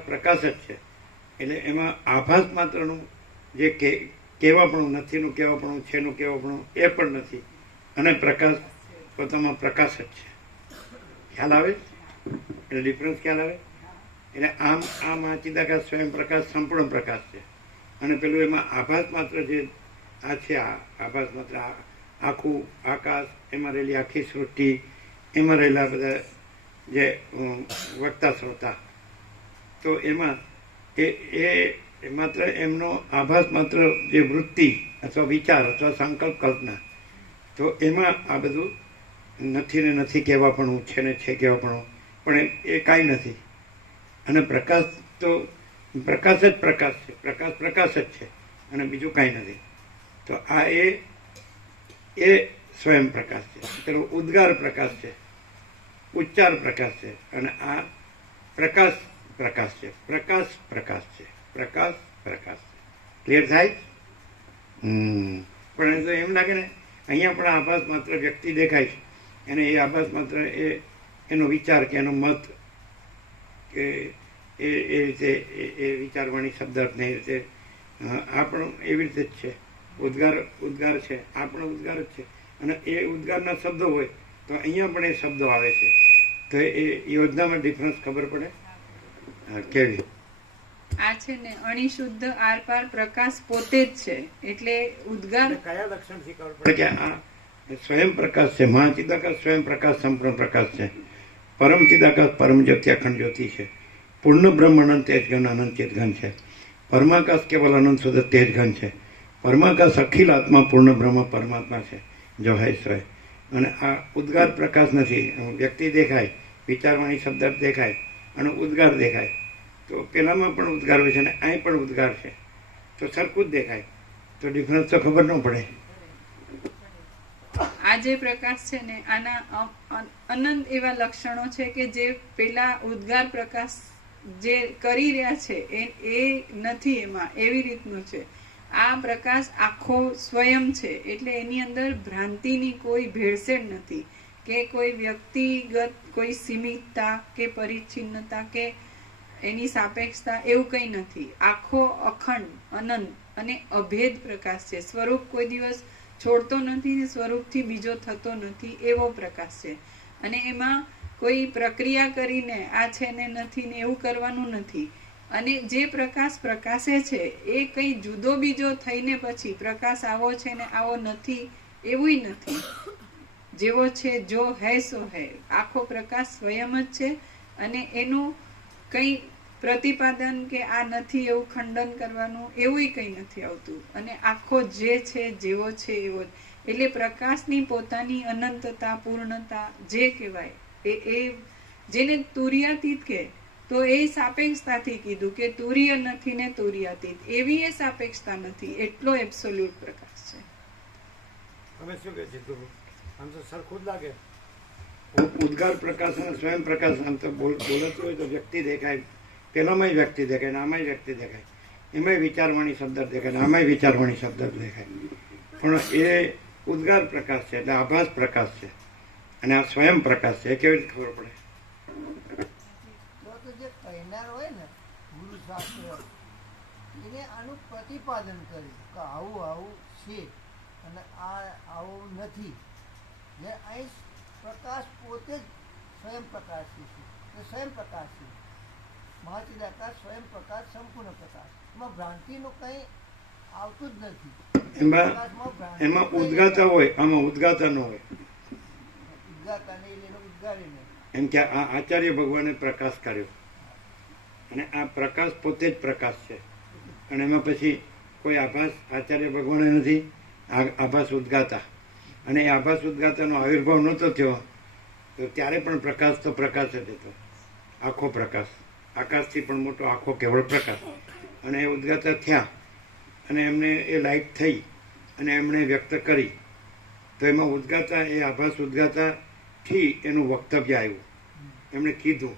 પ્રકાશ જ છે. એટલે એમાં આભાસ માત્રનું જે કહેવાપણું, નથીનું કહેવાપણું, છેનું કહેવાપણું એ પણ નથી, અને પ્રકાશ પોતામાં પ્રકાશ જ છે. ખ્યાલ આવે? એટલે ડિફરન્સ ખ્યાલ આવે? એટલે આમ આ ચિદાકાશ સ્વયં પ્રકાશ સંપૂર્ણ પ્રકાશ છે, અને પેલું એમાં આભાસ માત્ર જે આ છે, આ આભાસ માત્ર આખું આકાશ, એમાં રહેલી આખી સૃષ્ટિ, એમાં રહેલા બધા જે વક્તા શ્રોતા, તો એમાં એ માત્ર એમનો આભાસ માત્ર જે વૃત્તિ અથવા વિચાર અથવા સંકલ્પ કલ્પના, તો એમાં આ બધું નથી ને નથી કહેવાપણું, છે ને છે કહેવાપણું, પણ એ કાંઈ નથી. અને પ્રકાશ તો પ્રકાશ જ પ્રકાશ છે, પ્રકાશ જ છે, અને બીજું કાંઈ નથી. તો આ એ સ્વયં પ્રકાશ છે, પેલો ઉદ્ગાર પ્રકાશ છે, ઉચ્ચાર પ્રકાશ છે, અને આ પ્રકાશ છે, પ્રકાશ છે. ક્લિયર થાય? પણ એ તો એમ લાગે ને, અહીંયા પણ આભાસ માત્ર વ્યક્તિ દેખાય છે, અને એ આભાસ માત્ર એનો વિચાર કે એનો મત કે એ રીતે એ વિચારવાણી શબ્દ અર્થને એ રીતે આ પણ એવી રીતે જ છે. ઉદ્ગાર છે, આ પણ ઉદ્ગાર જ છે. અને એ ઉદ્ગારના શબ્દો હોય તો અહીંયા પણ એ શબ્દો આવે છે. તો એ યોજનામાં ડિફરન્સ ખબર પડે. કેવી? આ છે ને અણિશુદ્ધ આરપાર પ્રકાશ પોતે જ છે. એટલે ઉદ્ગાર કયા લક્ષણથી ખબર પડે પડે? કે આ સ્વયં પ્રકાશ છે. મહાચિદાકાશ સ્વયં પ્રકાશ, સંપૂર્ણ પ્રકાશ છે. પરમ ચિદાકાશ પરમ જ્યોતિ અખંડ જ્યોતિ છે. પૂર્ણ બ્રહ્મ અનંત તેજ ઘન અનંત ચેત ઘન છે. પરમાકાશ કેવલ અનંત શુદ્ધ તેજ ઘન છે. પરમાકાશ અખિલ આત્મા પૂર્ણ બ્રહ્મ પરમાત્મા છે. જો હૈ સ્વય. અને આ ઉદ્ગાર પ્રકાશ નથી. વ્યક્તિ દેખાય, વિચારવાણી શબ્દ દેખાય અને ઉદ્ગાર દેખાય. તો પેલામાં પણ ઉદ્ગાર હોય છે અને અહીં પણ ઉદ્ગાર છે. તો સરખું જ દેખાય. તો ડિફરન્સ તો ખબર ન પડે. આ જે પ્રકાશ છે ને આના અનંત એવા લક્ષણો છે કે જે પેલા ઉદ્ગાર પ્રકાશ જે કરી રહ્યા છે એ નથી એમાં. એવી રીતનું છે આ પ્રકાશ. આખો સ્વયં છે. એટલે એની અંદર ભ્રાંતિની કોઈ ભેળસેળ નથી કે કોઈ વ્યક્તિગત કોઈ સીમિતતા કે પરિચ્છિન્નતા કે એની સાપેક્ષતા એવું કંઈ નથી. આખો અખંડ અનંત અને અભેદ પ્રકાશ છે. સ્વરૂપ કોઈ દિવસ છોડતો નથી ને સ્વરૂપથી બીજો થતો નથી એવો પ્રકાશ છે. અને એમાં કોઈ પ્રક્રિયા કરીને આ છે ને નથી ને એવું કરવાનું નથી. અને જે પ્રકાશ પ્રકાશે છે એ કંઈ જુદો બીજો થઈને પછી પ્રકાશ આવો છે ને આવો નથી એવું નથી. જેવો છે જો હૈ સો હૈ. આખો પ્રકાશ સ્વયં જ છે અને એનું કંઈ પ્રતિપાદન કે આ નથી એવું ખંડન કરવાનું એવું કંઈ નથી આવતું. અને આખો જે છે જેવો છે એવો. એટલે પ્રકાશની પોતાની અનંતતા, પૂર્ણતા જે કહેવાય એ જેને તુર્યાતીત કહે તો એ સાપેક્ષતાથી કીધું કે તુર્ય નથી ને તુર્યાતીત. એવી એ સાપેક્ષતા નથી. એટલો એબ્સોલ્યુટ પ્રકાશ છે. તમે શું કહે છે? આમ તો સરખું જ લાગે. ઉદ્ગાર પ્રકાશ અને સ્વયં પ્રકાશ આમ તો બોલતું હોય તો વ્યક્તિ દેખાય. પેલામાંય વ્યક્તિ દેખાય ને આમાંય વ્યક્તિ દેખાય. એમાંય વિચારવાણી શબ્દ દેખાય ને આમાંય વિચારવાણી શબ્દ દેખાય. પણ એ ઉદ્ગાર પ્રકાશ છે એટલે આભાસ પ્રકાશ છે. અને આ સ્વયં પ્રકાશ છે. એ કેવી રીતે ખબર પડે? તો જે કહેનાર હોય ને ગુરુ શાસ્ત્ર એને આનું પ્રતિપાદન કર્યું કે આવું આવું છે અને આ આવું નથી. જે અહીં પ્રકાશ પોતે જ સ્વયં પ્રકાશ છે. સ્વયં પ્રકાશ છે. મહાચિદાકાશ સ્વયં પ્રકાશ, સંપૂર્ણ પ્રકાશ. એમાં ભ્રાંતિનું કંઈ આવતું જ નથી. એમાં ઉદ્ગાતા હોય, આમાં ઉદ્ગાતા ન હોય. ઉદ્ગાતા નહીં એટલે ઉદ્ગારી નહીં. એમ કે આ આચાર્ય ભગવાને પ્રકાશ કર્યો અને આ પ્રકાશ પોતે જ પ્રકાશ છે. અને એમાં પછી કોઈ આભાસ આચાર્ય ભગવાને નથી. આભાસ ઉદ્ગાતા. અને એ આભાસ ઉદ્ગાતાનો આવિર્ભાવ નહોતો થયો તો ત્યારે પણ પ્રકાશ તો પ્રકાશ જ હતો. આખો પ્રકાશ, આકાશથી પણ મોટો આખો કેવળ પ્રકાશ. અને એ ઉદ્ગાતા થયા અને એમને એ લાઈટ થઈ અને એમણે વ્યક્ત કરી. તો એમાં ઉદ્ગાતા એ આભાસ ઉદ્ગાતાથી એનું વક્તવ્ય આવ્યું. એમણે કીધું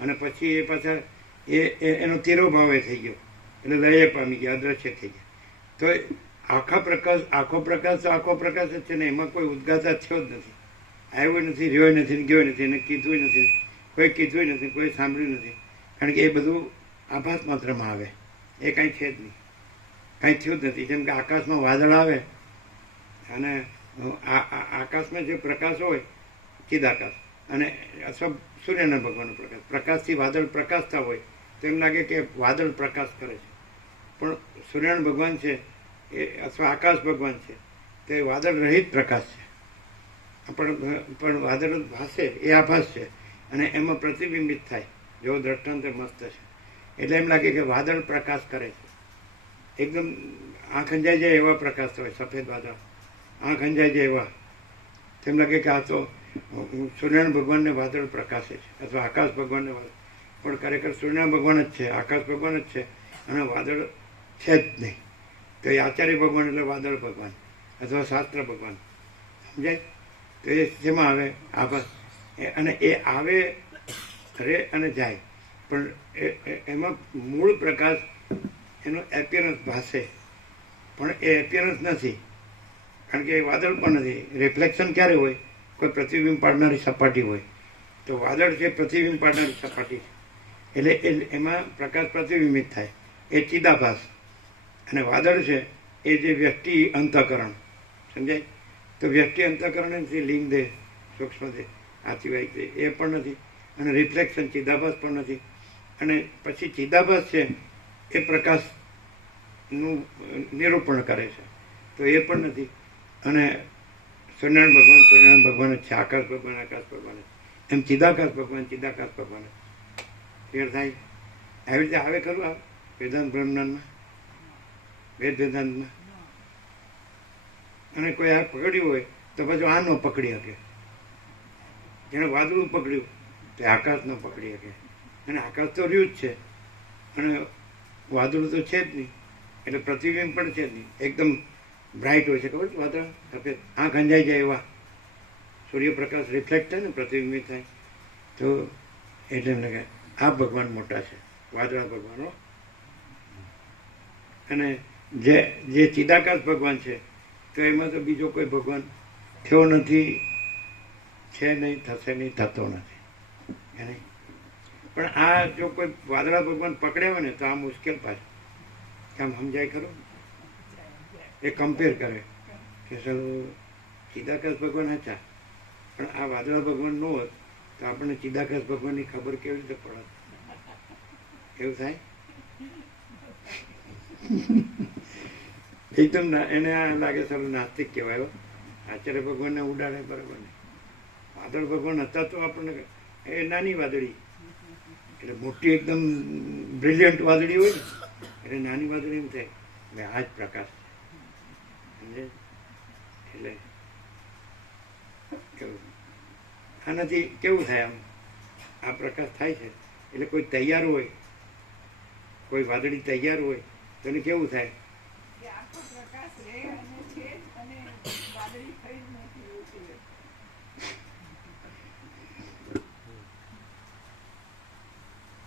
અને પછી એ પાછા એનો તિરોભાવે થઈ ગયો. એટલે લયે પામી ગયા, અદ્રશ્ય થઈ ગયા. તો આખો પ્રકાશ જ છે ને. એમાં કોઈ ઉદ્ગાતા થયો જ નથી. આવ્યો નથી, રહ્યો નથી, ગયો નથી, એને કીધું નથી, કોઈ કીધું નથી, કોઈ સાંભળ્યું નથી. કારણ કે એ બધું આભાસ માત્રમાં આવે. એ કાંઈ છે જ નહીં, કાંઈ થયું જ નથી. જેમ કે આકાશમાં વાદળ આવે અને આકાશમાં જે પ્રકાશ હોય ચિદાકાશ અને અથવા સૂર્યના ભગવાનનો પ્રકાશ, પ્રકાશથી વાદળ પ્રકાશતા હોય તો એમ લાગે કે વાદળ પ્રકાશ કરે છે. પણ સૂર્યનારાયણ ભગવાન છે એ અથવા આકાશ ભગવાન છે તો એ વાદળ રહિત પ્રકાશ છે. પણ વાદળ ભાસે એ આભાસ છે અને એમાં પ્રતિબિંબિત થાય. જેવો દ્રષ્ટાંત મસ્ત છે. એટલે એમ લાગે કે વાદળ પ્રકાશ કરે છે. એકદમ આંખ અંજાઈ જાય એવા પ્રકાશ હોય. સફેદ વાદળ આંખ અંજાઈ જાય એવા. તેમ લાગે કે આ તો સૂર્યનારાયણ ભગવાનને વાદળ પ્રકાશે છે અથવા આકાશ ભગવાનને વાદળ. પણ ખરેખર સૂર્યનારાયણ ભગવાન જ છે, આકાશ ભગવાન જ છે અને વાદળ છે જ નહીં. તો એ આચાર્ય ભગવાન એટલે વાદળ ભગવાન અથવા શાસ્ત્ર ભગવાન. સમજાય? તો એ શેમાં આવે? આભાસ. અને એ આવે રે અને જાય. પણ એમાં મૂળ પ્રકાશ એનો એપિયરન્સ ભાસે પણ એ એપિયરન્સ નથી. કારણ કે એ વાદળ પણ નથી. રિફ્લેક્શન ક્યારે હોય? કોઈ પ્રતિબિંબ પાડનારી સપાટી હોય તો વાદળ છે પ્રતિબિંબ પાડનારી સપાટી છે. એટલે એમાં પ્રકાશ પ્રતિબિંબિત થાય, એ ચિદાભાસ. અને વાદળ છે એ જે વ્યક્તિ અંતઃકરણ, સમજાય? તો વ્યક્તિ અંતઃકરણ નથી, લિંગ દેહ, સૂક્ષ્મ દેહ, આ સિવાય એ પણ નથી. અને રિફ્લેક્શન ચિદાભાસ પણ નથી. અને પછી ચિદાભાસ છે એ પ્રકાશનું નિરૂપણ કરે છે, તો એ પણ નથી. અને સૂર્યનારાયણ ભગવાન જ છે, આકાશ ભગવાન, એમ ચિદાકાશ ભગવાન. ક્લિયર થાય? આવી રીતે આવે ખરું આ વેદાંત બ્રહ્માંડમાં, વેદાંતમાં. અને કોઈ આ પકડ્યું હોય તો પાછું આ ન પકડી શકે. જેને વાદળું પકડ્યું તે આકાશ ન પકડી શકે. અને આકાશ તો રહ્યું જ છે અને વાદળું તો છે જ નહીં, એટલે પ્રતિબિંબ પણ છે જ નહીં. એકદમ બ્રાઇટ હોય છે, ખબર છે? વાદળ સફેદ, આંખ અંજાઈ જાય એવા. સૂર્યપ્રકાશ રિફ્લેક્ટ થાય ને, પ્રતિબિંબિત થાય. તો એટલે એમને કહે આ ભગવાન મોટા છે, વાદળા ભગવાનો. અને જે ચિદાકાશ ભગવાન છે તો એમાં તો બીજો કોઈ ભગવાન થયો નથી, છે નહીં, થશે નહીં, થતો નથી. એને પણ આ જો કોઈ વાદળા ભગવાન પકડ્યા હોય ને તો આ મુશ્કેલ પાછું. આમ સમજાય ખરું? એ કમ્પેર કરે કે ચાલો ચિદાકાશ ભગવાન હતા, પણ આ વાદળા ભગવાન ન હોત તો આપણને ચિદાકાશ ભગવાનની ખબર કેવી રીતે પડે? એવું થાય? એકદમ એને આ લાગે ચાલો નાસ્તિક કહેવાય, આચાર્ય ભગવાનને ઉડાડે, બરાબર ને? વાદળ ભગવાન હતા તો આપણને એ નાની વાદળી, એટલે મોટી એકદમ બ્રિલિયન્ટ વાદળી હોય ને એટલે નાની વાદળી એમ થાય એટલે આ જ પ્રકાશ છે, સમજે? એટલે કેવું આનાથી કેવું થાય? આમ આ પ્રકાશ થાય છે એટલે કોઈ તૈયાર હોય, કોઈ વાદળી તૈયાર હોય તો એને કેવું થાય? આખો પ્રકાશ રહે અને છે અને વાદળી થઈ જ નથી એવું છે.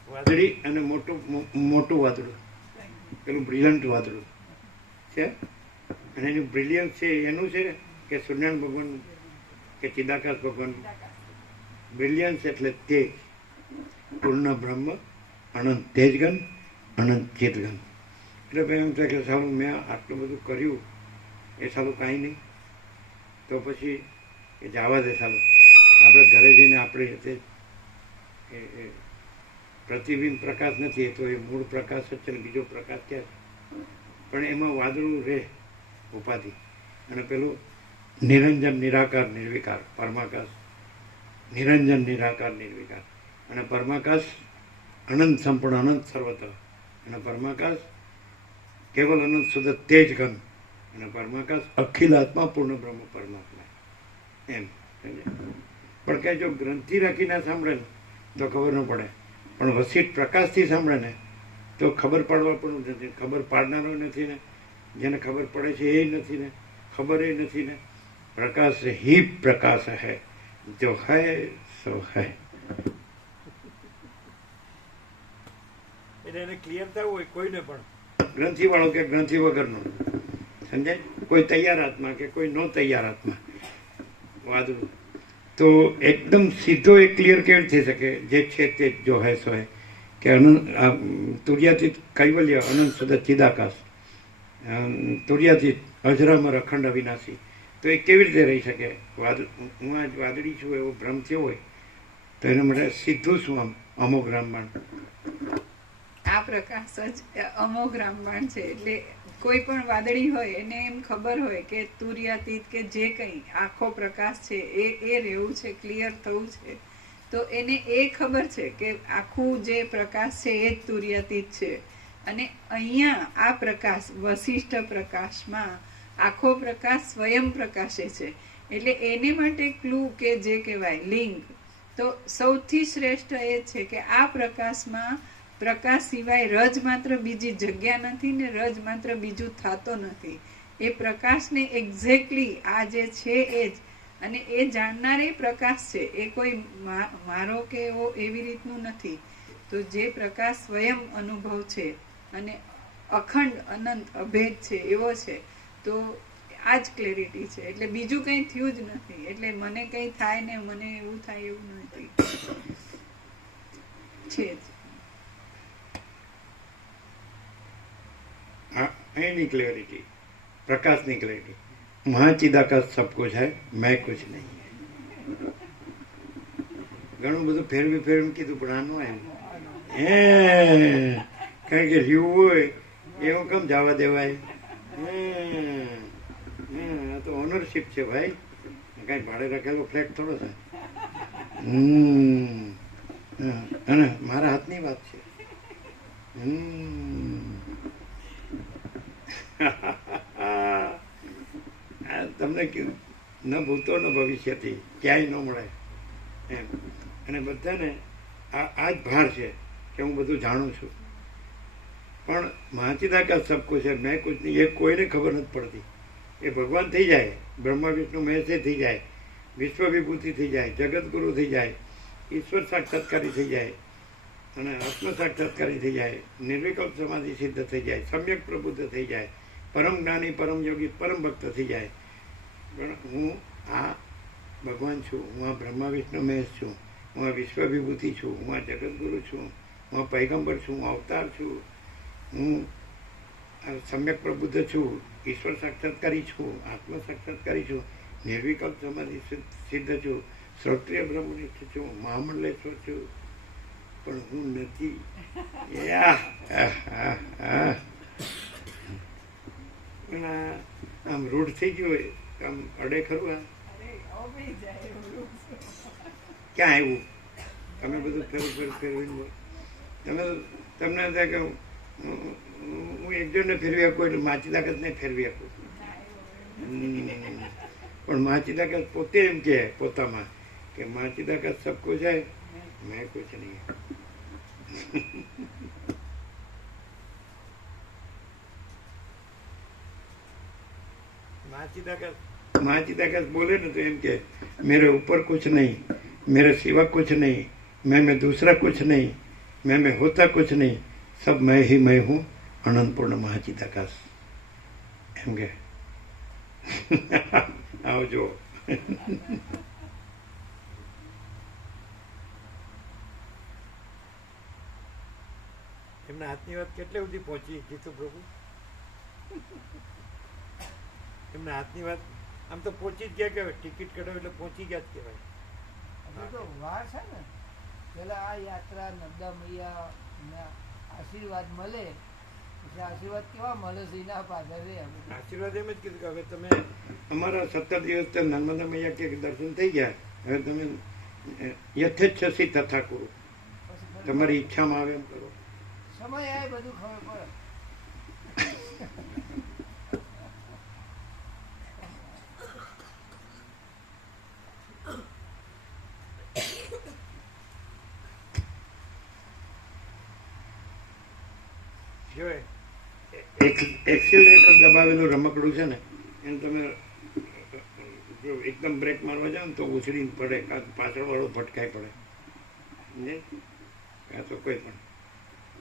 વાદળી અને મોટું વાદળું, પેલું બ્રિલિયન્ટ વાદળું છે. અને એનું બ્રિલિયન્સ છે એનું છે કે સૂર્યનારાયણ ભગવાનનું કે ચિદાકાશ ભગવાનનું? બ્રિલિયન્સ એટલે તેજ, પૂર્ણ બ્રહ્મ, અનંત તેજગન, અનંત ચિદગન. એટલે ભાઈ એમ થાય કે સારું મેં આટલું બધું કર્યું એ સારું કાંઈ નહીં, તો પછી એ જવા દે, સારું આપણે ઘરે જઈને આપણે રીતે પ્રતિબિંબ પ્રકાશ નથી, એ તો એ મૂળ પ્રકાશ જ છે ને, બીજો પ્રકાશ ક્યાં છે? પણ એમાં વાદળું રહે ઉપાધિ. અને પેલું નિરંજન નિરાકાર નિર્વિકાર પરમાકાશ, નિરંજન નિરાકાર નિર્વિકાર. અને પરમાકાશ અનંત સંપૂર્ણ, અનંત સર્વત્ર. અને પરમાકાશ કેવલ અનંત શુદ્ધ તેજ ગન. અને પરમાકાશ અખિલ આત્મા પૂર્ણ બ્રહ્મ પરમાત્મા. એમ પણ કે જો ગ્રંથિ રાખીને સાંભળે ને તો ખબર ન પડે, પણ વસીઠ પ્રકાશથી સાંભળે ને તો ખબર પાડવા પણ નથી. ખબર પાડનારો નથી ને, જેને ખબર પડે છે એ નથી ને, ખબર એ નથી ને. પ્રકાશ ही प्रकाश है, जो है सो है. એટલે એને ક્લિયર થવું હોય કોઈને પણ, ગ્રંથિ વાળો કે ગ્રંથિ વગરનો, સમજાય? કોઈ તૈયાર આત્મા કે કોઈ નો તૈયાર આત્મા, વાદળું તો એકદમ સીધો એ ક્લિયર કેવી થઈ શકે? જે છે તે જો હે સો હે, કે અનંત તુર્યાતીત કૈવલ્ય, અનંત સદા ચિદાકાશ, તુર્યાતીત અજરામર અખંડ અવિનાશી. તો એ કેવી રીતે રહી શકે? હું આ વાદળી છું એવો ભ્રમ થયો હોય તો એના માટે સીધું શું આમ અમોઘ રામબાણ? આ પ્રકાશ જ અમોઘ રામબાણ છે. એટલે કોઈ પણ વાદળી હોય એને એમ ખબર હોય કે તુર્યાતીત કે જે કંઈ આખો પ્રકાશ છે એ રહેવું છે, ક્લિયર થવું છે, તો એને એ ખબર છે કે આખું જે પ્રકાશ છે એ જ તુર્યાતીત છે. અને અહીંયા આ પ્રકાશ વશિષ્ઠ પ્રકાશમાં આખો પ્રકાશ સ્વયં પ્રકાશે છે. એટલે એને માટે ક્લુ કે જે કહેવાય લિંક, તો સૌથી શ્રેષ્ઠ એ છે કે આ પ્રકાશમાં પ્રકાશ સિવાય રજ માત્ર બીજી જગ્યા નથી ને રજ માત્ર બીજું થતો નથી. એ પ્રકાશને એક્ઝેક્ટલી આ જે છે એ જ, અને એ જાણનાર એ પ્રકાશ છે, એ કોઈ મારો કે એવો એવી રીતનું નથી. તો જે પ્રકાશ સ્વયં અનુભવ છે અને અખંડ અનંત અભેદ છે એવો છે, તો આ જ ક્લેરિટી છે. એટલે બીજું કંઈ થયું જ નથી. એટલે મને કંઈ થાય ને મને એવું થાય એવું નથી, છે જ. અહીંની ક્લેરિટી, પ્રકાશની ક્લેરિટી. મહાચિદાકાશ સબ કુછ है, मैं कुछ नहीं. ઘણું બધું ફેરવી કીધું પણ આનું આવ્યું કારણ કે જીવવું હોય એવું કેમ જવા દેવાય. આ તો ઓનરશીપ છે ભાઈ, કઈ ભાડે રાખેલો ફ્લેટ થોડો થાય. અને મારા હાથની વાત છે. તમને કીધું ન ભૂતો ન ભવિષ્યથી ક્યાંય ન મળે એમ. અને બધાને આ જ ભાર છે કે હું બધું જાણું છું, પણ મહાચિદાકાશ સબ કુછ છે, મેં કુછ નહીં, એ કોઈને ખબર નથી પડતી. એ ભગવાન થઈ જાય, બ્રહ્મા વિષ્ણુ મહેશે થઈ જાય, વિશ્વ વિભૂતિ થઈ જાય, જગતગુરુ થઈ જાય, ઈશ્વર સાક્ષાત્કારી થઈ જાય, અને આત્મ સાક્ષાત્કારી થઈ જાય, નિર્વિકલ્પ સમાધિ સિદ્ધ થઈ જાય, સમ્યક પ્રબુદ્ધ થઈ જાય, પરમ જ્ઞાની, પરમ યોગી, પરમ ભક્ત થઈ જાય. પણ હું આ ભગવાન છું, હું આ બ્રહ્મા વિષ્ણુ મહેશ છું, હું આ વિશ્વ વિભૂતિ છું, હું આ જગતગુરુ છું, હું આ પૈગંબર છું, હું અવતાર છું, હું સમ્યક પ્રબુદ્ધ છું, ઈશ્વર સાક્ષાત્કારી છું, આત્મ સાક્ષાત્કારી છું, નિર્વિકલ્પ સમાધિ સિદ્ધ છું, શ્રોત્રિય બ્રહ્મનિષ્ઠ છું, મહામંડલેશ્વર છું, પણ હું નથી. આમ રૂઢ થઈ ગયું હોય આમ અડે ખરું. ક્યાં આવ્યું? તમે બધું ફેરવીને તમને થાય કે હું એક જણને ફેરવી આપું એટલે માચિદાકાશ ને ફેરવી આપું. પણ માચિદાકાશ પોતે એમ કે પોતામાં કે માચિદાકાશ સબ કુછ है, मैं कुछ नहीं. माचिदाकाश बोले ना तो एम के मेरे ऊपर कुछ नहीं, मेरे सिवा कुछ नहीं, मैं दूसरा कुछ नहीं, मैं होता कुछ नहीं, सब मैं ही मैं हूँ, अनंत पूर्ण महाचिदाकाश. एम के आवजो. એમના હાથની વાત કેટલે સુધી પહોંચી જીતુ પ્રભુ? એમના હાથની વાત આમ તો પહોંચી જ ગયા કહેવાય, ટિકિટ કઢાવી એટલે પહોંચી ગયા જ કહેવાય. હજુ તો વાર છે ને. પેલા આ યાત્રા નર્મદા મૈયા આશીર્વાદ મળે, પછી આશીર્વાદ કેવા મળે છે એના પાછળ આશીર્વાદ એમ જ કીધું કે હવે તમે અમારા 17 દિવસ નર્મદા મૈયા કે દર્શન થઈ ગયા, હવે તમે યથેચ્છસી તથા કરો, તમારી ઈચ્છામાં આવે એમ કરો. સમય આવે બધું ખબર પડે. જો એક્સિલરેટર દબાવેલું રમકડું છે ને એને તમે જો એકદમ બ્રેક મારવા જાવ ને તો ઉછળીને પડે, કાં પાછળ વાળો ભટકાઈ પડે, સમજે? કાં તો કોઈ પણ.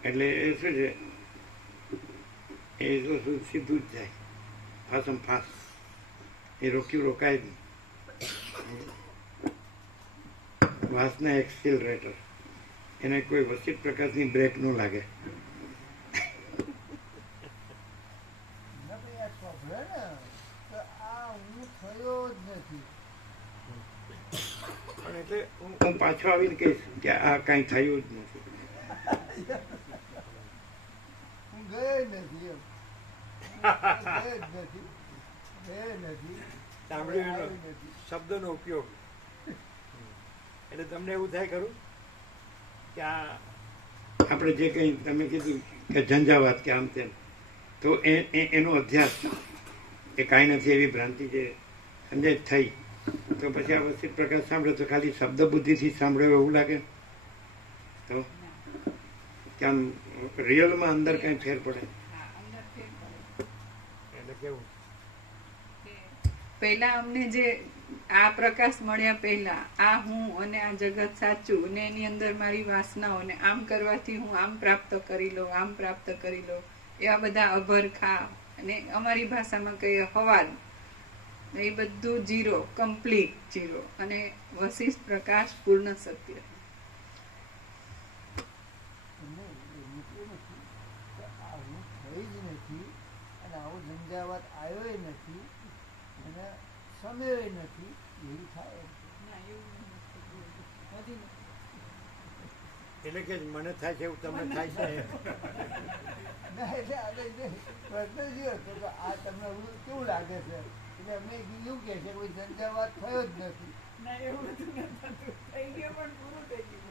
એટલે એ શું છે, એ તો સીધું જ જાય, ફાસમ ફાસ. એ રોકાય જ નહીં. વાસના એક્સિલરેટર, એને કોઈ વસિત પ્રકારની બ્રેક ન લાગે. પણ એટલે હું પાછો આવીને કહીશ કે આ કઈ થયું જ નથી. હું ગયો નથી, સાંભળ્યું શબ્દનો ઉપયોગ. એટલે તમને એવું થાય ખરું કે આ આપણે જે કંઈ તમે કીધું કે ઝંઝાવાત કે આમ તેમ, તો એનો અધ્યાસ એ કાંઈ નથી એવી ભ્રાંતિ જે સમજે થઈ, તો પછી આ વસ્તુ પ્રકાશ સાંભળે તો ખાલી શબ્દ બુદ્ધિથી સાંભળ્યો એવું લાગે તો કે આમ રિયલમાં અંદર કઈ ફેર પડે. એટલે કેવું પહેલા અમને જે આ પ્રકાશ મળ્યા પહેલા આ હું અને આ જગત સાચું અને એની અંદર મારી વાસનાઓ ને આમ કરવાથી હું આમ પ્રાપ્ત કરી લઉં, આમ પ્રાપ્ત કરી લઉં, એવા બધા અભરખા અને અમારી ભાષામાં કહીએ હવાલ, એ બધું જીરો, કમ્પ્લીટ જીરો, અને વશિષ્ઠ પ્રકાશ પૂર્ણ સત્ય. ગમે એ નથી એવું થાય. ના એવું નથી હજી નથી. એટલે કે મને થાય છે એવું તમને થાય છે. ના એટલે આપણે પ્રશ્ન જે હતો કે આ તમને કેવું લાગે છે એટલે અમે એવું કહે છે કોઈ ઝંઝાવાત થયો જ નથી. ના એવું બધું નથી થતું. થઈ ગયું પણ પૂરું થઈ ગયું.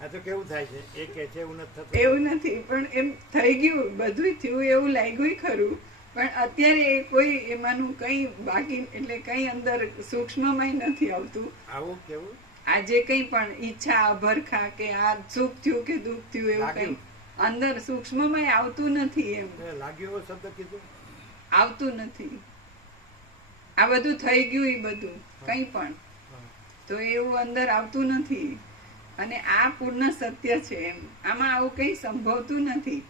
આ તો કેવું થાય છે એ કે છે એવું નથી થતું. એવું નથી પણ એમ થઈ ગયું બધું થયું એવું લાગ્યું ખરું પણ અત્યારે કોઈ એમાંનું કઈ બાકી એટલે કઈ અંદર સૂક્ષ્મમાં નથી આવતું. આવું કેવું આજે કઈ પણ ઈચ્છા અભરખા કે આ સુખ થયું કે દુઃખ થયું એવું કઈ અંદર સૂક્ષ્મમાં આવતું નથી. એમ લાગ્યું એવો શબ્દ કીધું આવતું નથી. આ બધું થઈ ગયું એ બધું કઈ પણ તો એવું અંદર આવતું નથી અને આ પૂર્ણ સત્ય છે. એમ આમાં આવું કઈ સંભવતું નથી.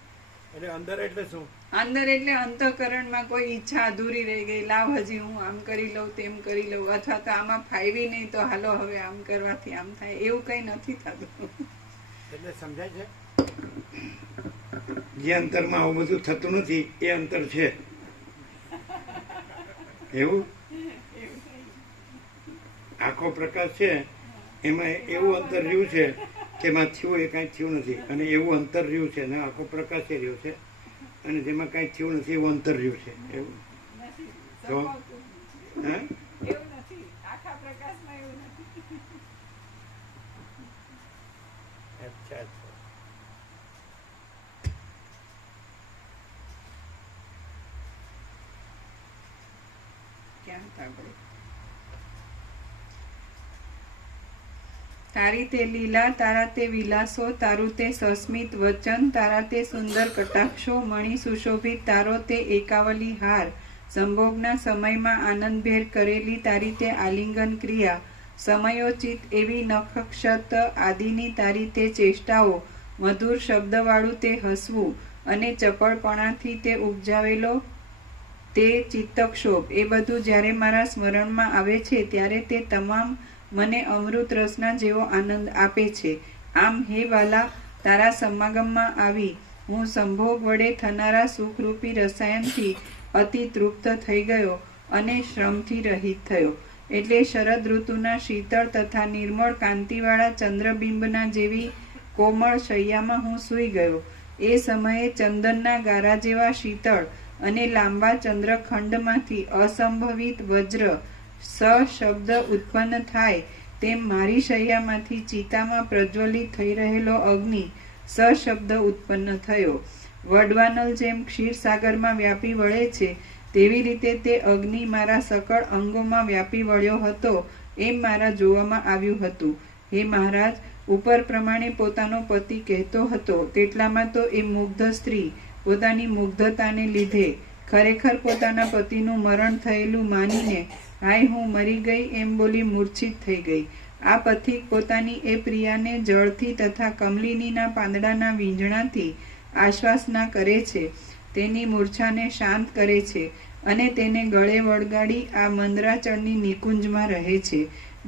એટલે અંદર એટલે શું? અંદર એટલે અંતઃકરણમાં કોઈ ઈચ્છા અધૂરી રહી ગઈ, લાવ હજી હું આમ કરી લઉં તેમ કરી લઉં, અથવા તો આમાં ફાયવી નહીં તો હાલો હવે આમ કરવાથી આમ થાય, એવું કઈ નથી થતું. એટલે સમજાય છે જે અંતરમાં આવું બધું થતું નથી એ અંતર છે એવું. આખો પ્રકાશ છે એમાં એવું અંતર રહ્યું છે કે એમાં થયું એ કાંઈ થયું નથી, અને એવું અંતર રહ્યું છે ને આખો પ્રકાશ એ રહ્યો છે અને જેમાં કાંઈ થયું નથી એવું અંતર રહ્યું છે એવું. તો હે એવું નથી, આખા પ્રકાશમાં એવું નથી. અચ્છા અચ્છા. ક્યાં સાંભળે તારી તે લીલા, તારા તે વિલાસો, તારું તે સસ્મિત વચન, તારા તે સુંદર કટાક્ષો, મણિ સુશોભિત તારો તે એકાવલી હાર, સંભોગના સમયમાં આનંદભેર કરેલી તારી તે આલિંગન ક્રિયા, સમયોચિત એવી નખક્ષત આદિની તારી તે ચેષ્ટાઓ, મધુર શબ્દવાળું તે હસવું અને ચપળપણાથી તે ઉપજાવેલો તે ચિત્તક્ષોભ, એ બધું જ્યારે મારા સ્મરણમાં આવે છે ત્યારે તે તમામ મને અમૃત રસના જેવો આનંદ આપે છે. આમ હે વાલા, તારા સમાગમમાં આવી હું સંભોગ વડે થનારા સુખરૂપી રસાયણથી અતિ તૃપ્ત થઈ ગયો અને શ્રમથી રહિત થયો. એટલે શરદ ઋતુના શીતળ તથા નિર્મળ કાંતિવાળા ચંદ્રબિંબના જેવી કોમળ શૈયામાં હું સૂઈ ગયો. એ સમયે ચંદનના ગારા જેવા શીતળ અને લાંબા ચંદ્રખંડમાંથી અસંભવિત વજ્ર શબ્દ ઉત્પન્ન થાય તેમ મારી શૈયામાંથી ચિતામાં પ્રજ્વલિત થઈ રહેલો અગ્નિ શબ્દ ઉત્પન્ન થયો. વડવાનલ જેમ ક્ષીરસાગરમાં વ્યાપી વળે છે તેવી રીતે તે અગ્નિ મારા સકળ અંગોમાં વ્યાપી વળ્યો હતો એમ મારા જોવામાં આવ્યું હતું. હે મહારાજ, ઉપર પ્રમાણે પોતાનો પતિ કહેતો હતો તેટલામાં તો એ મુગ્ધ સ્ત્રી પોતાની મુગ્ધતાને લીધે ખરેખર પોતાના પતિનું મરણ થયેલું માનીને હાય હું મરી ગઈ એમ બોલી મૂર્છિત થઈ ગઈ. આ પથિક પોતાની એ પ્રિયાને જળથી તથા કમલિનીના પાંદડાના વીંઝણાથી આશ્વાસના કરે છે, તેની મૂર્છાને શાંત કરે છે અને તેને ગળે વળગાડી આ મંદરાચળની નિકુંજમાં રહે છે.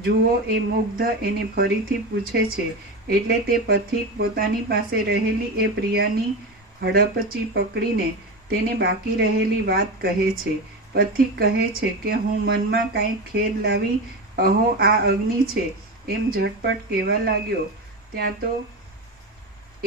જુઓ, એ મુગ્ધ એને ફરીથી પૂછે છે એટલે તે પથિક પોતાની પાસે રહેલી એ પ્રિયાની હડપચી પકડીને તેને બાકી રહેલી વાત કહે છે. પથિક કહે છે કે હું મનમાં કાંઈ ખેદ લાવી અહો આ અગ્નિ છે એમ ઝટપટ કહેવા લાગ્યો. ત્યાં તો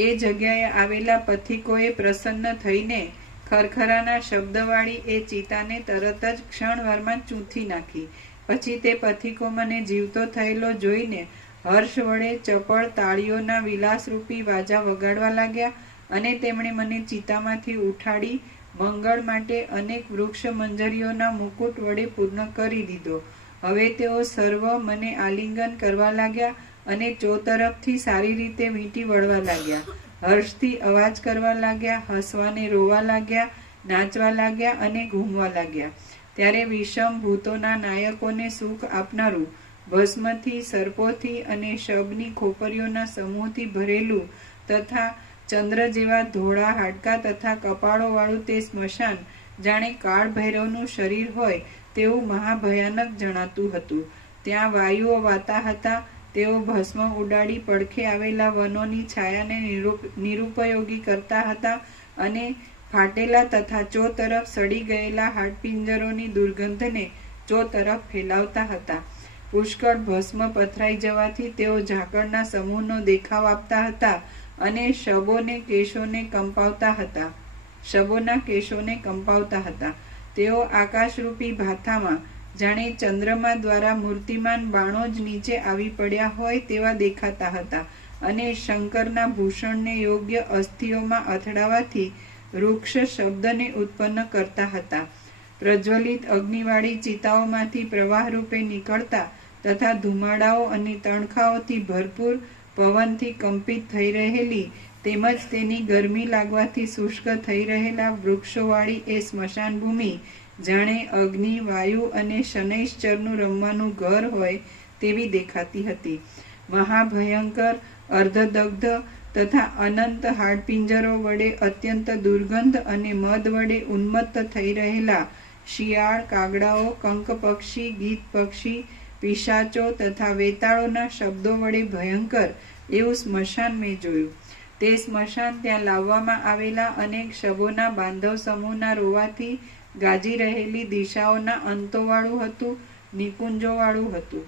એ જગ્યાએ આવેલા પથિકોએ પ્રસન્ન થઈને ખરખરાના શબ્દવાળી એ ચિતાને તરત જ ક્ષણવારમાં ચૂંથી નાખી. પછી તે પથિકો મને જીવતો થયેલો જોઈને હર્ષ વડે ચપળ તાળીઓના વિલાસરૂપી વાજા વગાડવા લાગ્યા અને તેમણે મને ચિતામાંથી ઉઠાડી મંગળ માટે અનેક વૃક્ષ મંજરીઓના મુકુટ વડે પૂર્ણ કરી દીધો. હવે તેઓ સર્વ મને આલિંગન કરવા લાગ્યા અને ચોતરફથી સારી રીતે વીંટી વળવા લાગ્યા, હર્ષથી અવાજ કરવા લાગ્યા, હસવાને રોવા લાગ્યા, નાચવા લાગ્યા અને ઘૂમવા લાગ્યા. ત્યારે વિષમ ભૂતોના નાયકોને સુખ આપનારું ભસ્મથી, સર્પોથી અને શબની ખોપરીઓના સમૂહથી ભરેલું તથા ચંદ્ર જેવા ધોળા હાડકા તથા કપાળોવાળું તે સ્મશાન જાણે કાળ ભૈરવનું શરીર હોય તેવું મહાભયાનક જણાતું હતું. ત્યાં વાયુઓ વાતા હતા, તેઓ ભસ્મ ઉડાડી પડખે આવેલા વનોની છાયાને નિરુપયોગી કરતા હતા અને ફાટેલા તથા ચોતરફ સડી ગયેલા હાડપિંજરોની દુર્ગંધને તરફ ફેલાવતા હતા. પુષ્કળ ભસ્મ પથરાઈ જવાથી તેઓ ઝાકળના સમૂહનો દેખાવ આપતા હતા અને શબોના કેશોને કંપાવતા હતા. તેઓ આકાશરૂપી ભાથામાં જાણે ચંદ્રમા દ્વારા મૂર્તિમાન બાણો જ નીચે આવી પડ્યા હોય તેવા દેખાતા હતા અને શંકરના ભૂષણને યોગ્ય અસ્થિઓમાં અથડાવાથી વૃક્ષ શબ્દને ઉત્પન્ન કરતા હતા. પ્રજ્વલિત અગ્નિવાળી ચિતાઓમાંથી પ્રવાહ રૂપે નીકળતા તથા ધુમાડાઓ અને તણખાઓથી ભરપૂર પવનથી કંપિત થઈ રહેલી તેમજ તેની ગરમી લાગવાથી શુષ્ક થઈ રહેલા વૃક્ષોવાળી એ સ્મશાન ભૂમિ જાણે અગ્નિ, વાયુ અને શનૈશ્ચરનું રમવાનું ઘર હોય તેવી દેખાતી હતી. મહાભયંકર, અર્ધદગ્ધ તથા અનંત હાડપિંજરો વડે અત્યંત દુર્ગંધ અને મદ વડે ઉન્મત્ત થઈ રહેલા શિયાળ, કાગડાઓ, કંક પક્ષી, ગીત પક્ષી, પિશાચો તથા વેતાળોના શબ્દો વડે ભયંકર એવું સ્મશાન મેં જોયું. તે સ્મશાન ત્યાં લાવવામાં આવેલા અનેક શબોના બાંધવ સમૂહના રોવાથી ગાજી રહેલી દિશાઓના અંતોવાળું હતું, નિકુંજોવાળું હતું.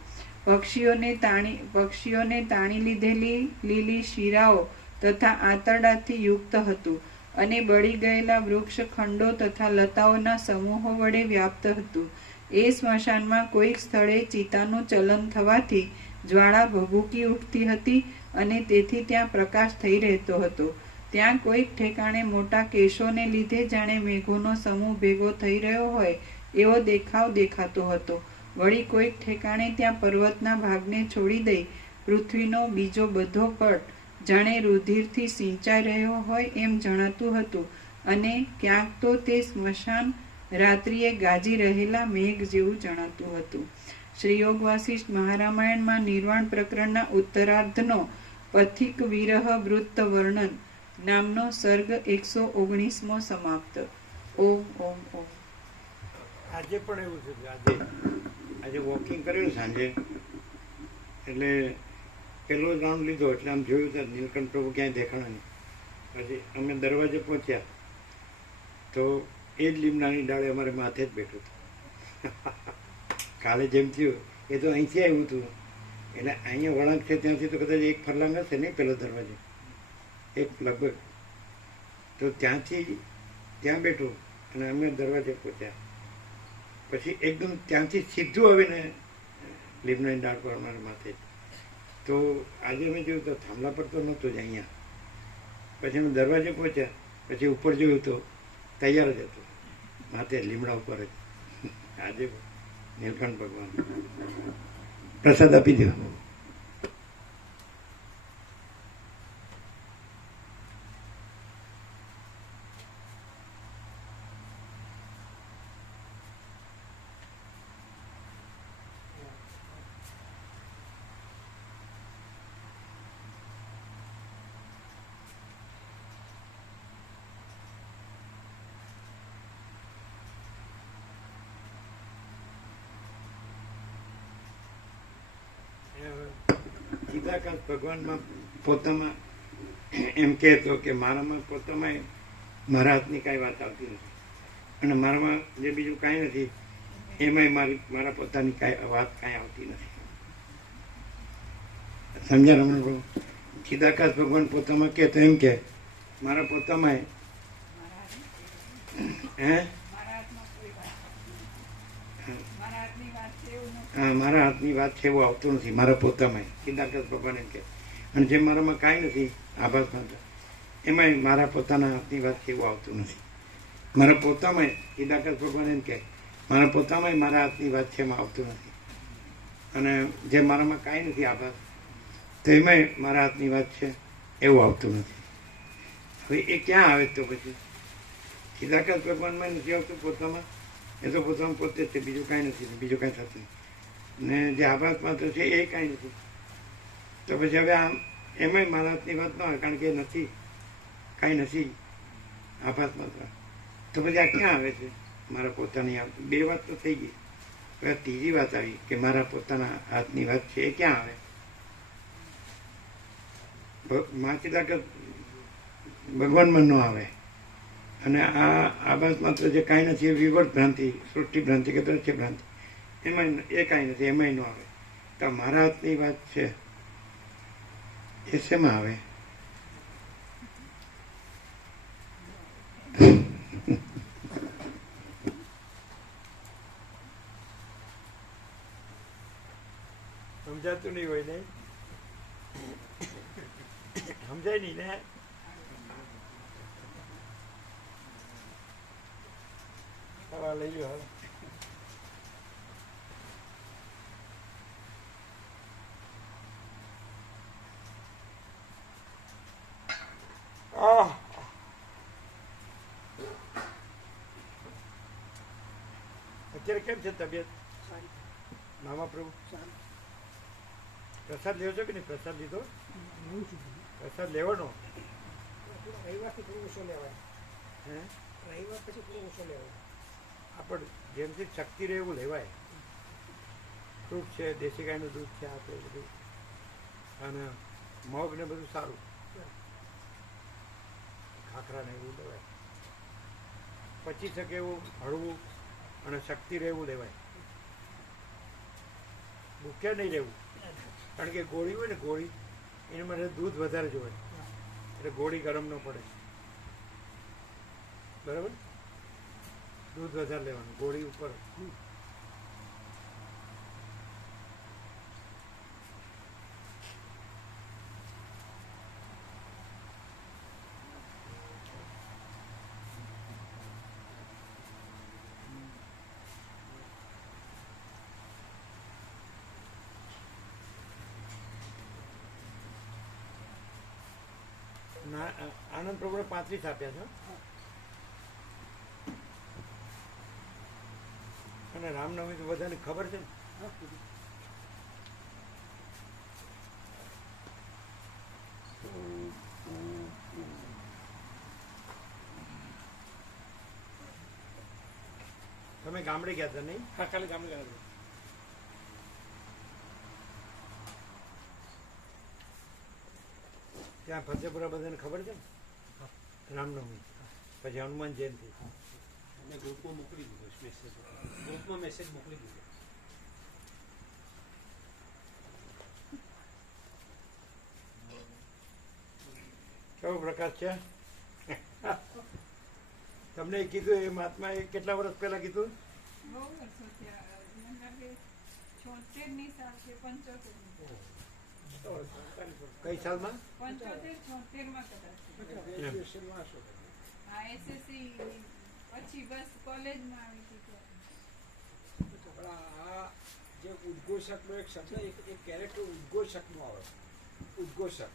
પક્ષીઓને તાણી લીધેલી લીલી શીરાઓ તથા આંતરડાથી યુક્ત હતું અને બળી ગયેલા વૃક્ષ ખંડો તથા લતાઓના સમૂહો વડે વ્યાપ્ત હતું. એ સ્મશાનમાં કોઈક સ્થળે ચિતાનું ચલન થવાથી જ્વાળા ભભૂકી ઉઠતી હતી અને તેથી ત્યાં પ્રકાશ થઈ રહેતો હતો. ત્યાં કોઈક ઠેકાણે મોટા કેશોને લીધે જાણે મેઘોનો સમૂહ ભેગો થઈ રહ્યો હોય એવો દેખાવ દેખાતો હતો. વળી કોઈક ઠેકાણે ત્યાં પર્વતના ભાગને છોડી દઈ પૃથ્વીનો બીજો બધો પટ જાણે રુધિરથી સિંચાઈ રહ્યો હોય એમ જણાતું હતું અને ક્યાંક તો તે સ્મશાન રાત્રિએ ગાજી રહેલા મેઘ જેવું જણાતું હતું. શ્રી યોગ વાસિષ્ઠ મહારામાયણમાં નિર્વાણ પ્રકરણના ઉત્તરાર્ધનો પથિક વિરહ વૃત્ત વર્ણન નામનો સર્ગ 119મો સમાપ્ત. ઓમ ઓમ ઓમ. આજે પણ એવું છે. આજે વોકિંગ કર્યું સાંજે એટલે પેલો જ રાઉન્ડ લીધો એટલે આમ જોયું તો નીલકંઠ પ્રભુ ક્યાંય દેખાણા નહીં. પછી અમે દરવાજે પહોંચ્યા તો એ જ લીમડાની ડાળે અમારે માથે જ બેઠું હતું. કાલે જેમ થયું એ તો અહીંથી આવ્યું હતું એટલે અહીંયા વળાંક છે ત્યાંથી તો કદાચ એક ફરલાંગ હશે નહીં પેલો દરવાજો, એક લગભગ. તો ત્યાંથી ત્યાં બેઠું અને અમે દરવાજે પહોંચ્યા. પછી એકદમ ત્યાંથી સીધું આવીને લીમડાની ડાળ પર અમારા માથે. તો આજે અમે જોયું તો થાંભલા પર તો નહોતું જ અહીંયા. પછી અમે દરવાજે પહોંચ્યા, પછી ઉપર જોયું તો તૈયાર જ હતું માથે લીમડા ઉપર જ. આજે નીલકંઠ ભગવાન પ્રસાદ આપી દો. ચિદાકાશ ભગવાનમાં પોતામાં એમ કહેતો કે મારામાં પોતામાં મારા હાથની કાંઈ વાત આવતી નથી અને મારામાં જે બીજું કાંઈ નથી એમાંય મારા પોતાની કાંઈ વાત કાંઈ આવતી નથી. સમજ્યા રમણ પ્રભુ? ચિદાકાશ ભગવાન પોતામાં કહેતો એમ કે મારા પોતામાં મારા હાથની વાત છે એવું આવતું નથી મારા પોતામાં. ચિદાકાશ ભગવાન એમ કે અને જે મારામાં કાંઈ નથી આભાસમાં એમાંય મારા પોતાના હાથની વાત છે એવું આવતું નથી મારા પોતામાં. ચિદાકાશ ભગવાન એમ કે મારા પોતામાં મારા હાથની વાત છે એમાં આવતું નથી અને જે મારામાં કાંઈ નથી આભાસ તો એમાંય મારા હાથની વાત છે એવું આવતું નથી. હવે એ ક્યાં આવે તો પછી ચિદાકાશ ભગવાનમાં નથી આવતું પોતામાં. એ તો પોતામાં પોતે જ છે, બીજું કાંઈ નથી, બીજું કાંઈ થતું ને જે આભાસ માત્ર છે એ કાંઈ નથી. તો પછી હવે આમ એમાંય મારા હાથની વાત ન હોય કારણ કે એ નથી, કાંઈ નથી આભાસ માત્ર. તો પછી આ ક્યાં આવે છે મારા પોતાની? બે વાત તો થઈ ગઈ, હવે ત્રીજી વાત આવી કે મારા પોતાના હાથની વાત છે એ ક્યાં આવે? ચિદાકાશ ભગવાનમાં ન આવે. અને આ આભાસ માત્ર જે કાંઈ નથી એ વિવર્ત ભ્રાંતિ, સૃષ્ટિ ભ્રાંતિ કે દ્રશ્ય ભ્રાંતિ એમાં એ કાંઈ નથી, એમાંય ન આવે. તો મારા હાથની વાત છે એ શેમાં આવે? સમજાતું નહીં હોય ને, સમજાય નહીં ને. હવા લઈ લો હવે. અત્યારે કેમ છે તબિયત? મામા પ્રભુ પ્રસાદ લેવો છો કે નહીં? પ્રસાદ લીધો? પ્રસાદ લેવાનો? રવિવારથી થોડું ઓછો લેવાય. હે? રવિવાર પછી થોડું ઓછો લેવાય. આપણે જેમથી શક્તિ રહે એવું લેવાય. ફ્રૂટ છે, દેશી ગાયનું દૂધ છે, આ તે બધું, અને મગ ને બધું સારું, ખાખરા ને એવું લેવાય. પચી શકે એવું હળવું અને શક્તિ રહે એવું લેવાય. ભૂખ્યા નહીં રહેવું, કારણ કે ગોળી હોય ને, ગોળી એના માટે દૂધ વધારે જોઈએ, એટલે ગોળી ગરમ ન પડે. બરાબર? દૂધ વધારે લેવાનું, ગોળી ઉપર. આનંદ પ્રભુને 35 આપ્યા છે, અને રામનવમી તો બધાને ખબર છે ને. તમે ગામડે ગયા હતા નહીં? હા, કાલે ગામડે ગયા હતા. ત્યાં ફતેપુરા બધાને ખબર છે ને રામનવમી, પછી હનુમાન જયંતિ. મેં ગ્રુપમાં મોકલી દીધો મેસેજ, ગ્રુપમાં મેસેજ મોકલી દીધો. કેવો પ્રકાશ છે? તમને કીધું એ મહાત્મા એ કેટલા વર્ષ પહેલા કીધું? બહુ વર્ષો થયા. મને લાગે 76 ની સાલ છે, 75 કઈ સાલમાં? 75-76 માં કદાચ. હા, એસએસસી પછી બસ કોલેજમાં આવી હતી ત્યારે. આ જે ઉદ્ઘોષકનો એક શબ્દ, એક કેરેક્ટર ઉદ્ઘોષકનું આવે. ઉદ્ઘોષક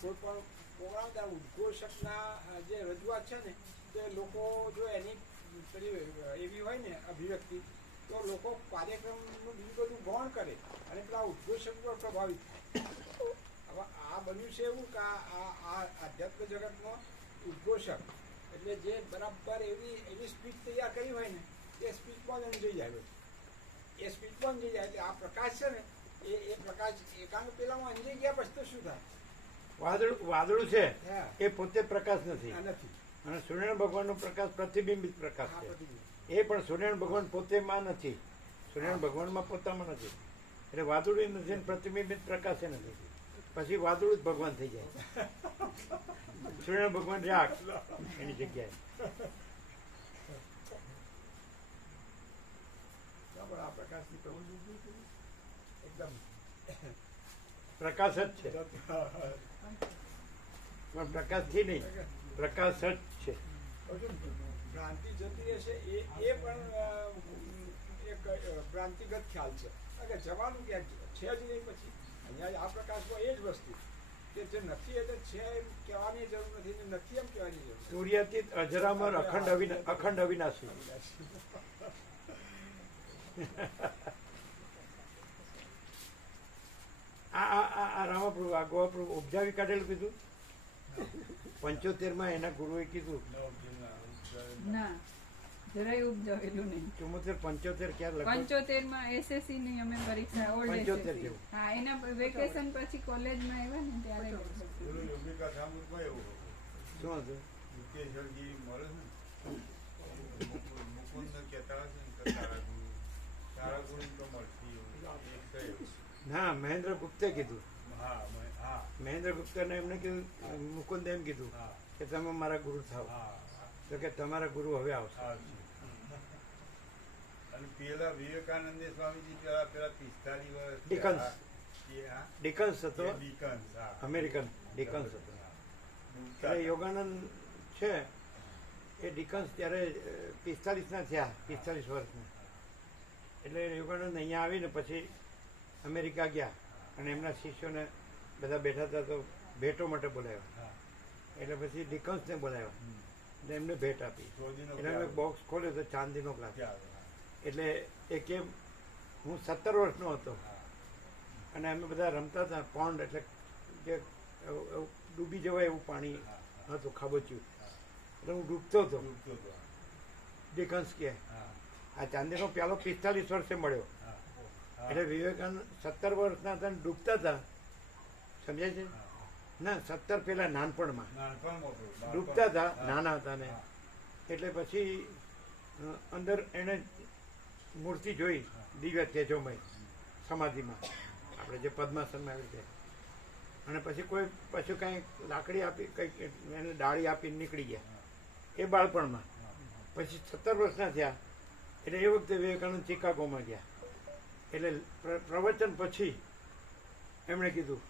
કોઈ પણ પ્રોગ્રામ ત્યાં ઉદ્ઘોષકના જે રજૂઆત છે ને, તો લોકો જો એની પેલી એવી હોય ને અભિવ્યક્તિ, તો લોકો કાર્યક્રમનું બીજું બધું ગૌણ કરે અને પેલા ઉદ્ઘોષક પર પ્રભાવિત. હવે આ બન્યું છે એવું કે આ આધ્યાત્મ જગતમાં ઉદ્ઘોષક એટલે જે બરાબર એવી સ્પીચ તૈયાર કરી હોય ને, એ સ્પીચમાં જ અંજાઈ જાય. એ સ્પીચમાં અંજાઈ જાય એટલે આ પ્રકાશ છે ને, એ પ્રકાશ એકાંત પેલામાં અંજાઈ ગયા પછી તો શું થાય? વાદળું છે એ પોતે પ્રકાશ નથી, નથી. અને સૂર્યનારાયણ ભગવાનનો પ્રકાશ પ્રતિબિંબિત પ્રકાશ આ છે. બધું એ પણ સૂર્યનારાયણ ભગવાન પોતેમાં નથી, સૂર્યનારાયણ ભગવાનમાં પોતામાં નથી. એટલે વાદળું એ નથી, પ્રતિબિંબિત પ્રકાશ એ નથી. પછી વાદળું જ ભગવાન થઈ જાય. સૂર્યનારાયણ ભગવાન રાખ એની જગ્યાએ. આ પ્રકાશની પ્રવૃત્તિ એકદમ પ્રકાશ જ છે, પણ પ્રકાશથી નહીં, પ્રકાશ જ છે. ભ્રાંતિ જતી રહેશે એ પણ એક ભ્રાંતિગત ખ્યાલ છે. કારણ કે જવાનું ક્યાંક છે જ નહીં. પછી અહીંયા આ પ્રકાશમાં એ જ વસ્તુ કે જે નથી એટલે છે એમ કહેવાની જરૂર નથી, ને નથી એમ કહેવાની જરૂર નથી. સૂર્યાતીત, અજરામર, અખંડ અવિનાશી. આ રામાપ્રભુ, આ ગોવાપ્રભુ ઉપજાવી કાઢેલું કીધું. 75 એના ગુરુએ કીધું. ના, જરાય ઉપજાવેલું નહીં. 74-75 ક્યારે લખ્યું? 75 માં એસએસસી ની અમે પરીક્ષા, ઓલ્ડ 75 એસએસસી. જેવું. હા, એના વેકેશન પછી કોલેજમાં આવ્યા ને ત્યારે. શું હતું? મારા ગુરુ તો મળતી એક થયું. ના, મહેન્દ્ર ગુપ્તે કીધું. હા હા મહેન્દ્ર ગુપ્તાને એમને કીધું, મુકુંદ એમ કીધું હા કે તમે મારા ગુરુ થાવ. હા તો કે તમારા ગુરુ હવે આવશે. આવશે. અને પેલા વિવેકાનંદ સ્વામીજી પેલા 45 વર્ષ ડિકન્સ. હા, ડિકન્સ હતો, એ ડિકન્સ, હા. અમેરિકન ડિકન્સ હતો. હા. એટલે યોગાનંદ છે એ ડિકન્સ ત્યારે 45 થયા, 45 વર્ષના. એટલે યોગાનંદ અહીંયા આવીને પછી અમેરિકા ગયા અને એમના શિષ્યોને બધા બેઠા હતા તો ભેટો માટે બોલાવ્યા. હા. એટલે પછી ડિકન્સને બોલાવ્યા હમ. એટલે એમને ભેટ આપી. સોજીનો એટલે અમે પ્યાલો. બોક્સ ખોલ્યો તો ચાંદીનો ગ્લાસ. પ્યાલો, હા. એટલે એ કેમ હું 17 વર્ષનો હતો હા. અને અમે બધા રમતા હતા. પોન્ડ એટલે જે એવું ડૂબી જવાય એવું પાણી હા, હતું, ખાબોચ્યું. હા. એટલે હું ડૂબતો હતો. ડૂબતો હતો. ડિકન્સ કે હા, આ ચાંદીનો પ્યાલો 45 વર્ષે મળ્યો. હા, હા. એટલે વિવેકાનંદ 17 વર્ષના હતા ને ડૂબતા હતા. સમજાય છે? હા, ના, 17 પેલા નાનપણમાં નાનપણમાં હતું, નાનપણ. ડૂબતા હતા, હા. નાના હતા ને. હા. એટલે પછી અંદર એને મૂર્તિ જોઈ, દિવ્ય તેજોમય સમાધિમાં, આપણે જે પદ્માસનમાં આવી છે. અને પછી કાંઈ લાકડી આપી, કંઈક એને ડાળી આપીને નીકળી ગયા. એ બાળપણમાં. પછી 17 વર્ષના થયા એટલે એ વખતે વિવેકાનંદ ચિકાગોમાં ગયા. એટલે પ્રવચન પછી એમણે કીધું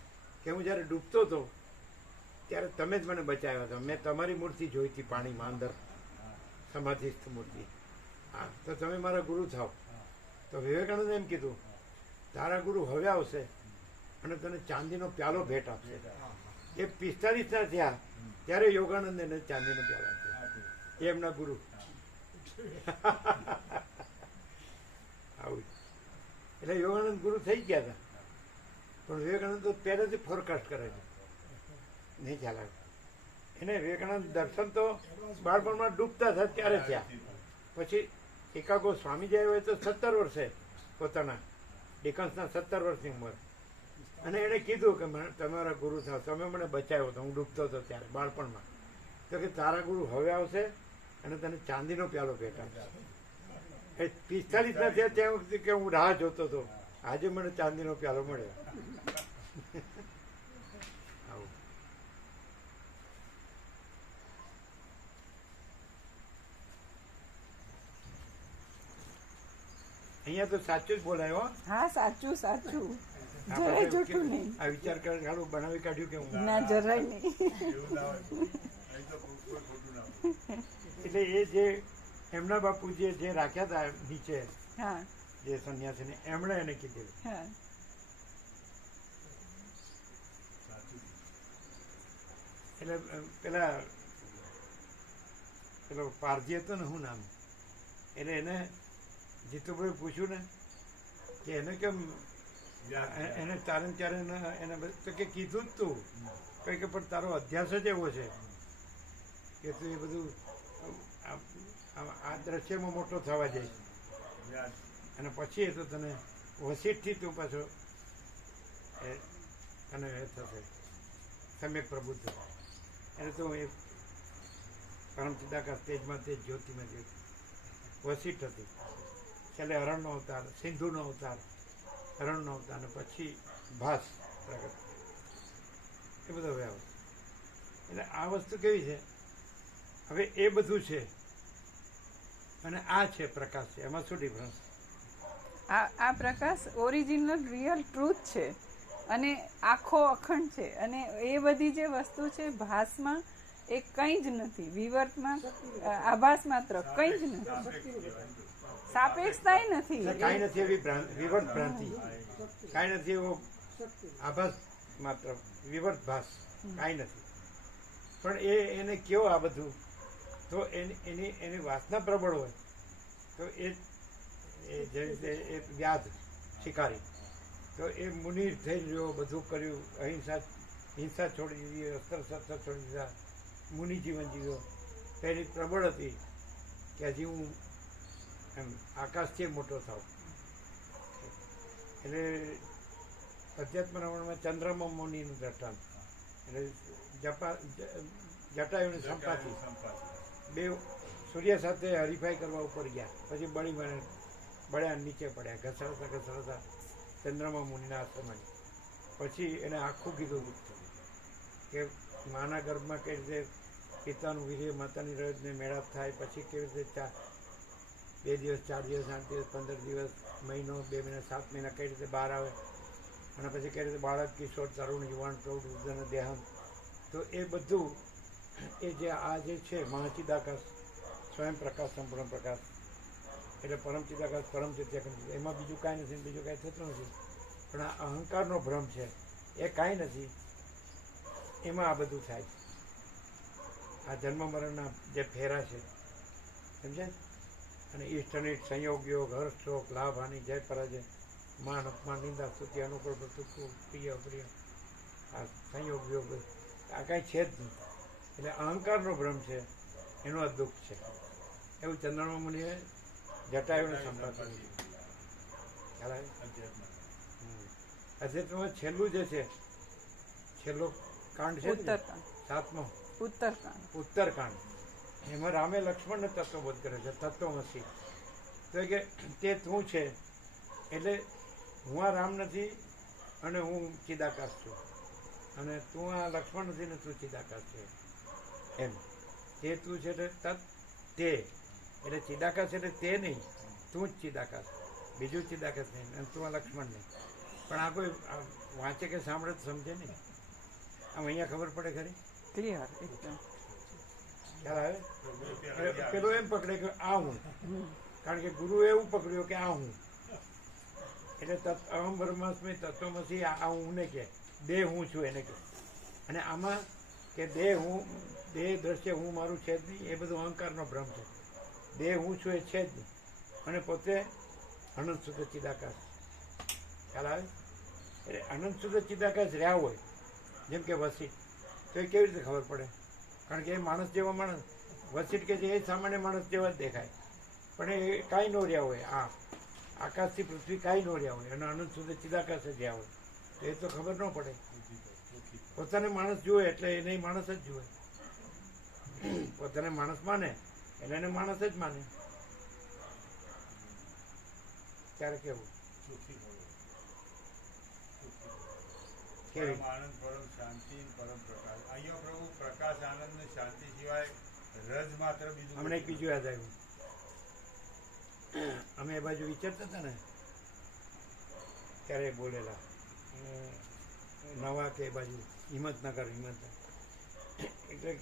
કે હું જ્યારે ડૂબતો હતો ત્યારે તમે જ મને બચાવ્યા હતા. મેં તમારી મૂર્તિ જોઈ હતી પાણીમાં અંદર, સમાધિસ્થ મૂર્તિ. હા, તો તમે મારા ગુરુ થાવ. તો વિવેકાનંદ એમ કીધું, તારા ગુરુ હવે આવશે અને તને ચાંદીનો પ્યાલો ભેટ આપશે. એ 45 થયા ત્યારે યોગાનંદ એને ચાંદીનો પ્યાલો આપ્યો. એ એમના ગુરુ. આવું. એટલે યોગાનંદ ગુરુ થઈ ગયા હતા. પણ વિવેકાનંદ તો પહેલેથી ફોરકાસ્ટ કરે છે, નહીં ખ્યાલ આવે. એને વિવેકાનંદ દર્શન તો બાળપણમાં ડૂબતા હતા ત્યારે થયા. પછી શિકાગો સ્વામીજી આવ્યો હોય તો 17 વર્ષે પોતાના ડિકન્સના 17 વર્ષની ઉંમર. અને એણે કીધું કે તમારા ગુરુ થાવ, તમે મને બચાવ્યો હતો, હું ડૂબતો હતો ત્યારે બાળપણમાં. તો કે તારા ગુરુ હવે આવશે અને તને ચાંદીનો પ્યાલો ભેટ આપશે. એ 45 ના થયા ત્યાં વખતે કે હું રાહ જોતો હતો. આજે મને ચાંદીનો પ્યાલો મળ્યો. આવું. અહીંયા તો સાચું જ બોલાય હો. હા, સાચું સાચું. આ જરાય પછી જૂઠું નહીં. આ વિચાર કરે ગાડું બનાવી કાઢ્યું કે હું. ના, જરાય નહીં. એવું ના હોય. અહીં તો કોઈ ખોટું ના હોય. એટલે એ જે એમના બાપુ જે રાખ્યા હતા નીચે, હા, જે સંન્યાસીને, એમણે એને કીધેલું. હા. સાચું. એટલે પેલો પારજી હતો ને, શું નામ, એટલે એને જીતુભાઈ પૂછ્યું ને કે એને કેમ એને તારે એને તો કે કીધું જ તું કંઈ કે પણ તારો અધ્યાસ જ એવો છે કે તું એ બધું આ દ્રશ્યમાં મોટો થવા જાય યાદ. અને પછી એ તો તને વસીઠથી તું પાછો એ તને એ થશે સમ્યક પ્રબુદ્ધ. એટલે તો એ પરમ ચિદાકાર તેજમાં તેજ, જ્યોતિમાં જ્યોતિ વસીઠ હતી. છેલ્લે હરણનો અવતાર, સિંધુનો અવતાર, હરણનો અવતાર, અને પછી ભાસ પ્રગટ. એ બધો હવે આવે. એટલે આ વસ્તુ કેવી છે, હવે એ બધું છે અને આ છે પ્રકાશ છે, એમાં શું ડિફરન્સ? આ પ્રકાશ ઓરિજિનલ રિયલ ટ્રુથ છે અને આખો અખંડ છે. અને એ બધી જે વસ્તુ છે ભાસમાં, એ કંઈ જ નથી. વિવર્તમાં આભાસ માત્ર, કંઈ જ નથી. સાપેક્ષતા નથી. કાંઈ નથી એવી વિવર્ત ભ્રાંતિ, કાંઈ નથી એવો આભાસ માત્ર, વિવર્ત ભાસ કાંઈ નથી. પણ એને કેવો આ બધું, તો એની વાસના પ્રબળ હોય તો એ જે રીતે એ વ્યાધ શિકારી, તો એ મુનિ થઈ રહ્યો, બધું કર્યું, હિંસા છોડી દીધી, અસ્ત્ર શસ્ત્ર છોડી દીધા, મુનિ જીવન જીવ્યો. એની પ્રબળ હતી કે હજી હું એમ આકાશથી મોટો થાવ. એટલે અધ્યાત્મ રમણમાં ચંદ્રમાં મુનિનું દ્રષ્ટાંત, એટલે જટાયુની સંપાતિ બે સૂર્ય સાથે હરીફાઈ કરવા ઉપર ગયા, પછી બળી મને બળ્યા નીચે પડ્યા, ઘસરતા ઘસરતા ચંદ્રમા મુનિના આશ્રમમાં. પછી એને આખું કીધું કે માના ગર્ભમાં કઈ રીતે પિતાનું વીર્ય માતાની રજને મેળાપ થાય, પછી કેવી રીતે 2 દિવસ 4 દિવસ 8 દિવસ 15 દિવસ મહિનો 2 મહિના 7 મહિના કઈ રીતે બહાર આવે, અને પછી કઈ રીતે બાળક કિશોર તરુણ યુવાન પ્રૌઢ વૃદ્ધને દેહાંત. તો એ બધું એ જે આ જે છે મહાચિદાકાશ સ્વયં પ્રકાશ સંપૂર્ણ પ્રકાશ એટલે પરમ ચિદાકાશ પરમ ચિત્યાખંડ, એમાં બીજું કાંઈ નથી, બીજું કાંઈ થતું નથી. પણ આ અહંકારનો ભ્રમ છે એ કાંઈ નથી, એમાં આ બધું થાય. આ જન્મ મરણના જે ફેરા છે સમજે, અને ઈષ્ટ અનિષ્ટ સંયોગ યોગ હર્ષ શોક લાભ હાનિ જય પરાજય માન અપમાન નિંદા સ્તુતિ અનુકૂળ પ્રતિકૂળ પ્રિય અપ્રિય આ સંયોગ યોગ આ કાંઈ છે જ નહીં. એટલે અહંકારનો ભ્રમ છે, એનું આ દુઃખ છે. એવું ચંદ્રમા મુનિએ જટાયુને સંભાળતું. ખ્યાલ આવે? અધ્યાત્મમાં છેલ્લું જે છે, છેલ્લો કાંડ છે ને, 7મો ઉત્તરકાંડ, એમાં રામે લક્ષ્મણને તત્વબોધ કરે છે, તત્વમસી. તો કે તે તું છે એટલે હું આ રામ નથી અને હું ચિદાકાશ છું, અને તું આ લક્ષ્મણ નથી ને તું ચિદાકાશ છે. એમ તે તું છે એટલે તત્ તે એટલે ચિદાકાશ એટલે તે નહીં, તું જ ચિદાકાશ, બીજું ચિદાકાશ નહીં, અને તું આ લક્ષ્મણ નહીં. પણ આ કોઈ વાંચે કે સાંભળે તો સમજે નહીં. આમ અહીંયા ખબર પડે ખરી, ક્લિયર એકદમ ખ્યાલ આવે? પેલો એમ પકડે કે આ હું, કારણ કે ગુરુએ એવું પકડ્યું કે આ હું, એટલે અહમ બ્રહ્માસ્મિ તત્વમસી આ હું ને કે દેહ હું છું એને કે. અને આમાં કે દેહ દ્રશ્ય હું મારું છે જ નહીં, એ બધું અહંકારનો ભ્રમ છે. દેહ હું છું એ છે જ નહીં, અને પોતે અનંત શુદ્ધ ચિદાકાશ. ખ્યાલ આવે? એટલે અનંત શુદ્ધ ચિદાકાશ રહ્યા હોય, જેમ કે વસીટ, તો એ કેવી રીતે ખબર પડે? કારણ કે એ માણસ જેવો માણસ, વસીટ કે છે એ સામાન્ય માણસ જેવા જ દેખાય, પણ એ કાંઈ ન રહ્યા હોય, આ આકાશથી પૃથ્વી કાંઈ ન રહ્યા હોય, અને અનંત સુધી ચિદાકાશ જ રહ્યા હોય, તો એ તો ખબર ન પડે. પોતાને માણસ જુએ એટલે એને માણસ જ જુએ, પોતાને માણસ માને એટલે એને માણસ જ માને. ત્યારે કેવું પરમ આનંદ, પરમ શાંતિ, પરમ પ્રકાશ. અહીંયા પ્રભુ પ્રકાશ, આનંદ ને શાંતિ સિવાય રજ માત્ર બીજું. હમણાં એક બીજું યાદ આવ્યું. અમે એ બાજુ વિચારતા હતા ને ત્યારે બોલેલા નવા કે એ બાજુ હિંમતનગર એટલે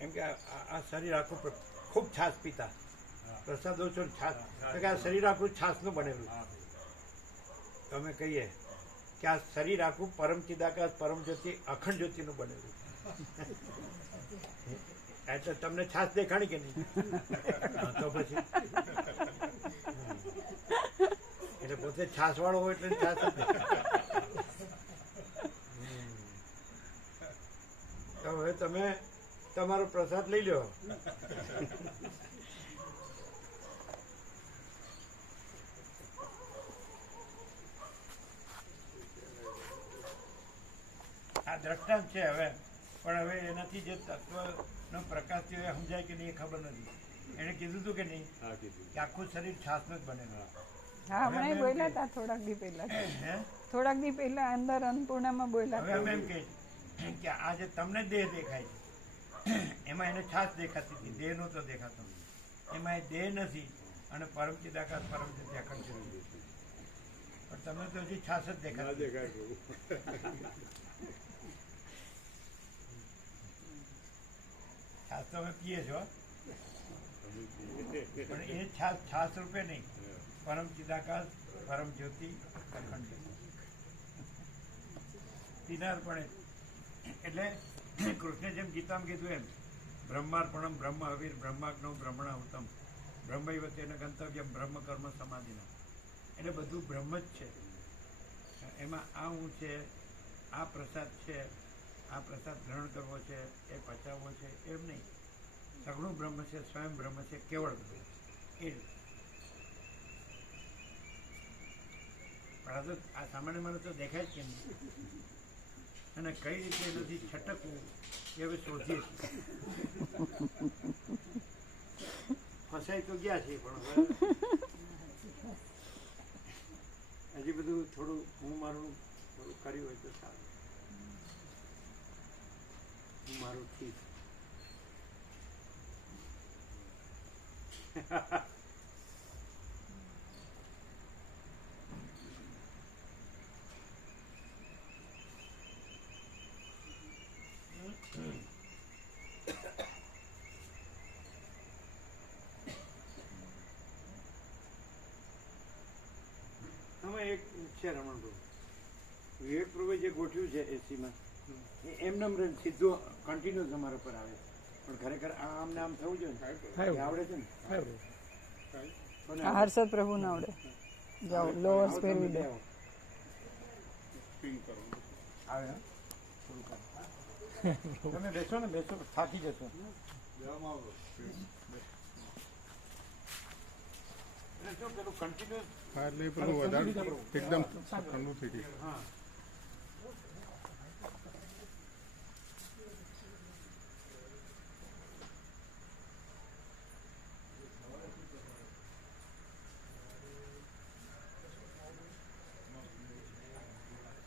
એમ કે આ શરીર આખું ખૂબ છાશ પીતા, પ્રસાદ ઓછો છાશ, કે આ શરીર આખું છાશનું બનેલું. તો અમે કહીએ કે આ શરીર આખું પરમ ચિદાકાશ પરમ જ્યોતિ અખંડ જ્યોતિનું બનેલું. એટલે તમને છાશ દેખાણી કે નહીં? તો પછી એટલે પોતે છાશ વાળો હોય એટલે છાશ જ તો હવે તમે તમારો પ્રસાદ લઈ લો. આ દ્રષ્ટાંત છે હવે, પણ હવે એનાથી જે તત્વનો પ્રકાશ થયો એ સમજાય કે નહીં એ ખબર નથી. એને કીધું હતું કે નહીં કે આખું શરીર છાસનું જ બનેલું. હા હમણાં બોલ્યા હતા થોડાક દી પહેલા અંદર અન્નપૂર્ણામાં બોલ્યા. હવે અમે એમ કહીએ કે આ જે તમને દેહ દેખાય છે એમાં એને છાસ દેખાતી હતી, દેહ નહોતો દેખાતો, એમાં એ દેહ નથી, અને પરમ ચિદાકાશ પરમ ચિત્યાખંડ છે. પણ તમને તો હજી છાસ જ દેખાતી. છાસ તો અમે પીએ છો, પણ એ છાસ રૂપે નહીં, પરમ ચિદાકાશ પરમ જ્યોતિ અખંડ પીનાર. પણ એટલે કૃષ્ણે જેમ ગીતામાં કીધું એમ બ્રહ્માર્પણમ બ્રહ્મ અવીર બ્રહ્માગ્નવ બ્રહ્મણા ઉત્તમ બ્રહ્મૈવતેન ગંતવ્યમ બ્રહ્મ કર્મ સમાધિના. એટલે બધું બ્રહ્મ જ છે. એમાં આ હું છે, આ પ્રસાદ છે, આ પ્રસાદ ગ્રહણ કરવો છે, એ પચાવવો છે, એમ નહીં. સગુણ બ્રહ્મ છે, સ્વયં બ્રહ્મ છે, કેવળ બ્રહ્મ એ. પણ આ તો આ સામાન્ય માણસ તો દેખાય જ કેમ, અને કઈ રીતે એનાથી છટકવું એ હવે શોધીએ છીએ. ફસાઈ તો ગયા છે પણ હવે હજી બધું થોડું હું મારું થોડું કર્યું હોય તો સારું. હું મારું ઠીક. આમાં એક છે રમણભાઈ, વિવેક પ્રભુએ જે ગોઠવ્યું છે એસીમાં એ એમને સીધો કન્ટિન્યુઅસ અમારા પર આવે, પણ ખરેખર આમ ને આમ થવું જોઈએ ને, એ આવડે છે ને. આ હર્ષદ પ્રભુ ના આવડે. જાઓ લોઅર્સ પહેરવી દે. આવે હા? થોડું કામ. તમે બેસો ને, બેસો, થાકી જશો. એટલે શું પેલું કન્ટિન્યુઅસ હા એટલે એ પેલું વધારે એકદમ ઠંડુ થઈ ગયું. હા